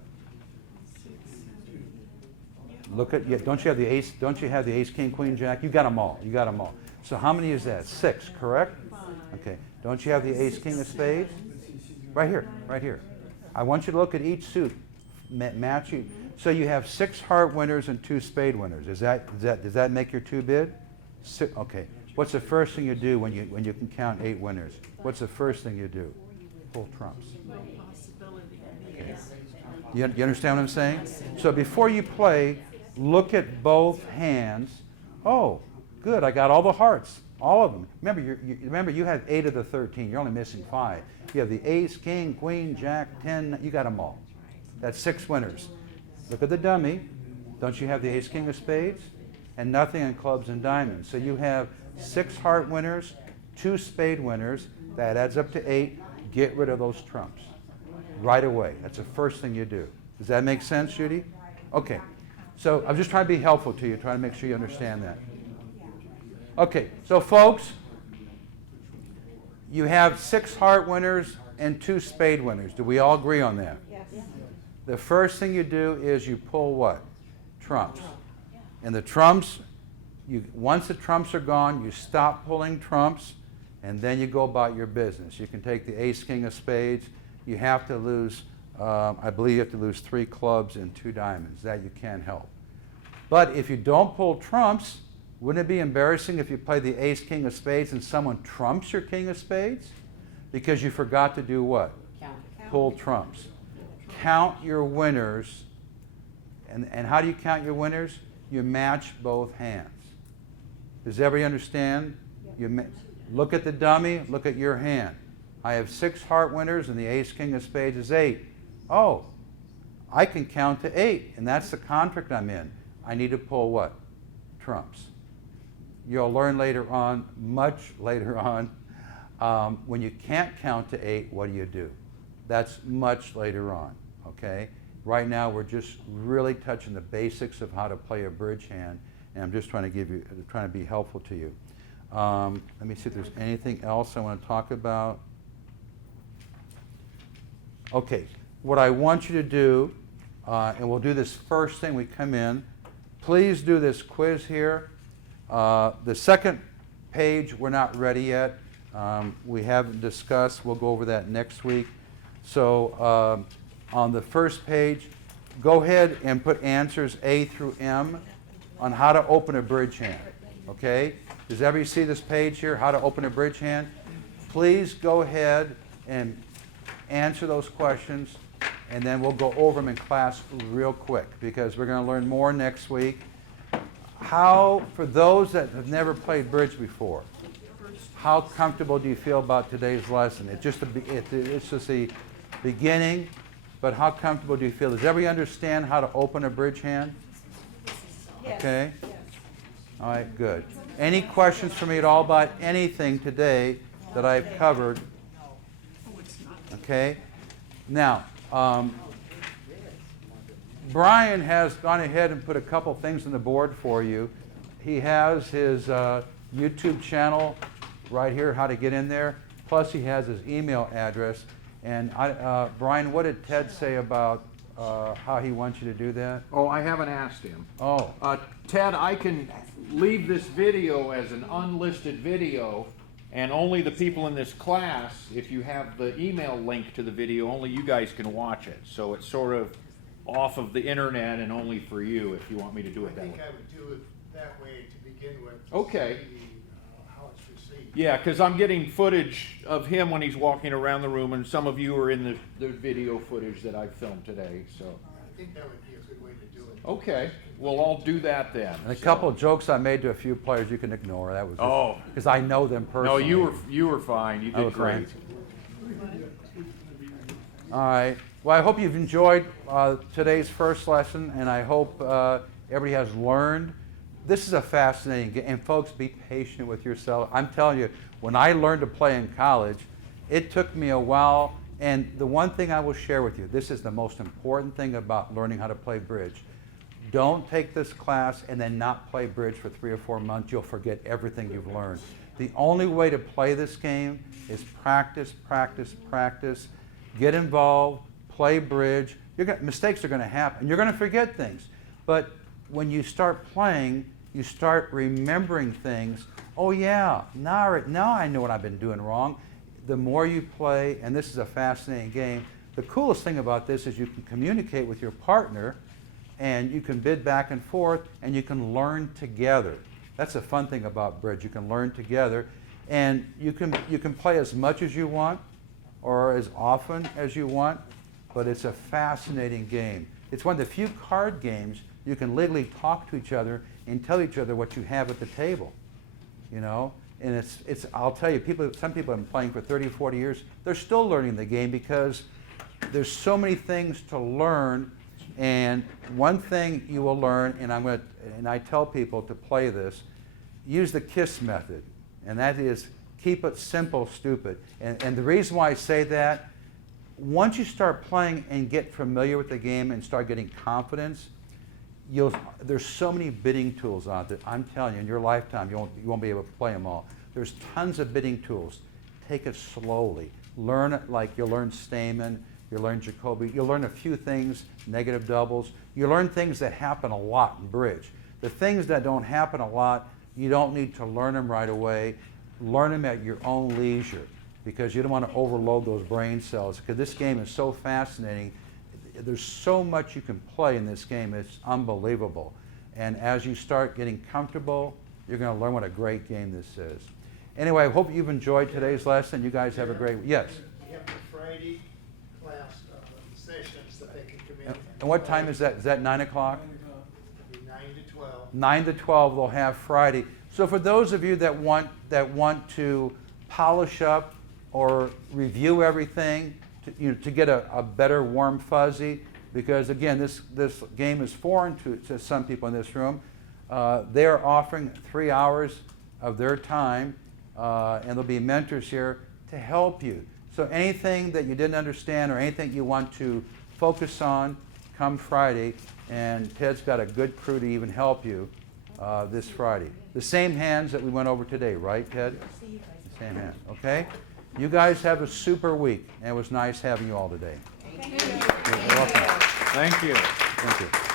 Look at, don't you have the ace? Don't you have the ace, king, queen, jack? You got them all. You got them all. So how many is that? 6, correct? Okay. Don't you have the ace, king of spades? Right here, right here. I want you to look at each suit, match you. So you have 6 heart winners and 2 spade winners. Does that make your 2 bid? Okay. What's the first thing you do when you can count 8 winners? What's the first thing you do? Pull trumps. Okay. You understand what I'm saying? So before you play, look at both hands. Oh, good. I got all the hearts. All of them. Remember, you have 8 of the 13. You're only missing 5. You have the ace, king, queen, jack, 10. You got them all. That's 6 winners. Look at the dummy. Don't you have the ace, king of spades? And nothing in clubs and diamonds. So you have 6 heart winners, 2 spade winners. That adds up to 8. Get rid of those trumps right away. That's the first thing you do. Does that make sense, Judy? Okay. So I'm just trying to be helpful to you, trying to make sure you understand that. Okay, so folks, you have 6 heart winners and 2 spade winners. Do we all agree on that? Yes. The first thing you do is you pull what? Trumps. And the trumps, once the trumps are gone, you stop pulling trumps, and then you go about your business. You can take the ace, king of spades. You have to lose, I believe you have to lose 3 clubs and 2 diamonds. That you can't help. But if you don't pull trumps, wouldn't it be embarrassing if you play the ace, king of spades and someone trumps your king of spades? Because you forgot to do what? Pull trumps. Count your winners. And how do you count your winners? You match both hands. Does everybody understand? Look at the dummy, look at your hand. I have 6 heart winners and the ace, king of spades is 8. Oh, I can count to 8, and that's the contract I'm in. I need to pull what? Trumps. You'll learn later on, much later on, when you can't count to 8, what do? That's much later on, okay? Right now, we're just really touching the basics of how to play a bridge hand, and I'm just trying to be helpful to you. Let me see if there's anything else I want to talk about. Okay, what I want you to do, and we'll do this first thing we come in, please do this quiz here. The second page, we're not ready yet. We haven't discussed. We'll go over that next week. So on the first page, go ahead and put answers A through M on how to open a bridge hand. Okay? Does everybody see this page here, how to open a bridge hand? Please go ahead and answer those questions, and then we'll go over them in class real quick because we're going to learn more next week. How, for those that have never played bridge before, how comfortable do you feel about today's lesson? It's just the beginning, but how comfortable do you feel? Does everybody understand how to open a bridge hand? Yes. Okay. All right, good. Any questions for me at all about anything today that I've covered? Okay. Now, Brian has gone ahead and put a couple things on the board for you. He has his YouTube channel right here, how to get in there. Plus, he has his email address. And Brian, what did Ted say about how he wants you to do that? Oh, I haven't asked him. Oh. Ted, I can leave this video as an unlisted video, and only the people in this class, if you have the email link to the video, only you guys can watch it. So it's sort of off of the internet and only for you if you want me to do it that way. I think I would do it that way to begin with. Okay. See, how it's received. Yeah, because I'm getting footage of him when he's walking around the room, and some of you are in the video footage that I filmed today. So. I think that would be a good way to do it. Okay, well, I'll do that then. And a couple of jokes I made to a few players you can ignore. That was because I know them No, personally. you were fine. You I did was great. fine. All right. Well, I hope you've enjoyed today's first lesson, and I hope everybody has learned. This is a fascinating game. And folks, be patient with yourself. I'm telling you, when I learned to play in college, it took me a while. And the one thing I will share with you, this is the most important thing about learning how to play bridge. Don't take this class and then not play bridge for 3 or 4 months. You'll forget everything you've learned. The only way to play this game is practice, practice, practice. Get involved, play bridge. Mistakes are going to happen. You're going to forget things. But when you start playing, you start remembering things. Oh yeah, now I know what I've been doing wrong. The more you play, and this is a fascinating game, the coolest thing about this is you can communicate with your partner, and you can bid back and forth, and you can learn together. That's the fun thing about bridge. You can learn together, and you can play as much as you want or as often as you want, but it's a fascinating game. It's one of the few card games you can legally talk to each other and tell each other what you have at the table, you know? And I'll tell you, some people have been playing for 30, 40 years. They're still learning the game because there's so many things to learn, and one thing you will learn, and I tell people to play this, use the KISS method, and that is keep it simple, stupid. And the reason why I say that, once you start playing and get familiar with the game and start getting confidence, there's so many bidding tools out there. I'm telling you, in your lifetime, you won't be able to play them all. There's tons of bidding tools. Take it slowly. Learn it like you'll learn Stamen, you'll learn Jacoby, you'll learn a few things, negative doubles. You learn things that happen a lot in bridge. The things that don't happen a lot, you don't need to learn them right away. Learn them at your own leisure, because you don't want to overload those brain cells, because this game is so fascinating. There's so much you can play in this game. It's unbelievable. And as you start getting comfortable, you're going to learn what a great game this is. Anyway, I hope you've enjoyed today's lesson. You guys have a great, yes? We have the Friday class sessions that they can come in. And what time is that? Is that 9 o'clock? It'll be 9 to 12. 9 to 12 they'll have Friday. So for those of you that want to polish up or review everything, to get a better warm fuzzy, because again, this game is foreign to some people in this room. They are offering 3 hours of their time, and there'll be mentors here to help you. So anything that you didn't understand or anything you want to focus on, come Friday, and Ted's got a good crew to even help you this Friday. The same hands that we went over today, right, Ted? The same hands, okay? You guys have a super week, and it was nice having you all today. Thank you. You're welcome. Thank you. Thank you.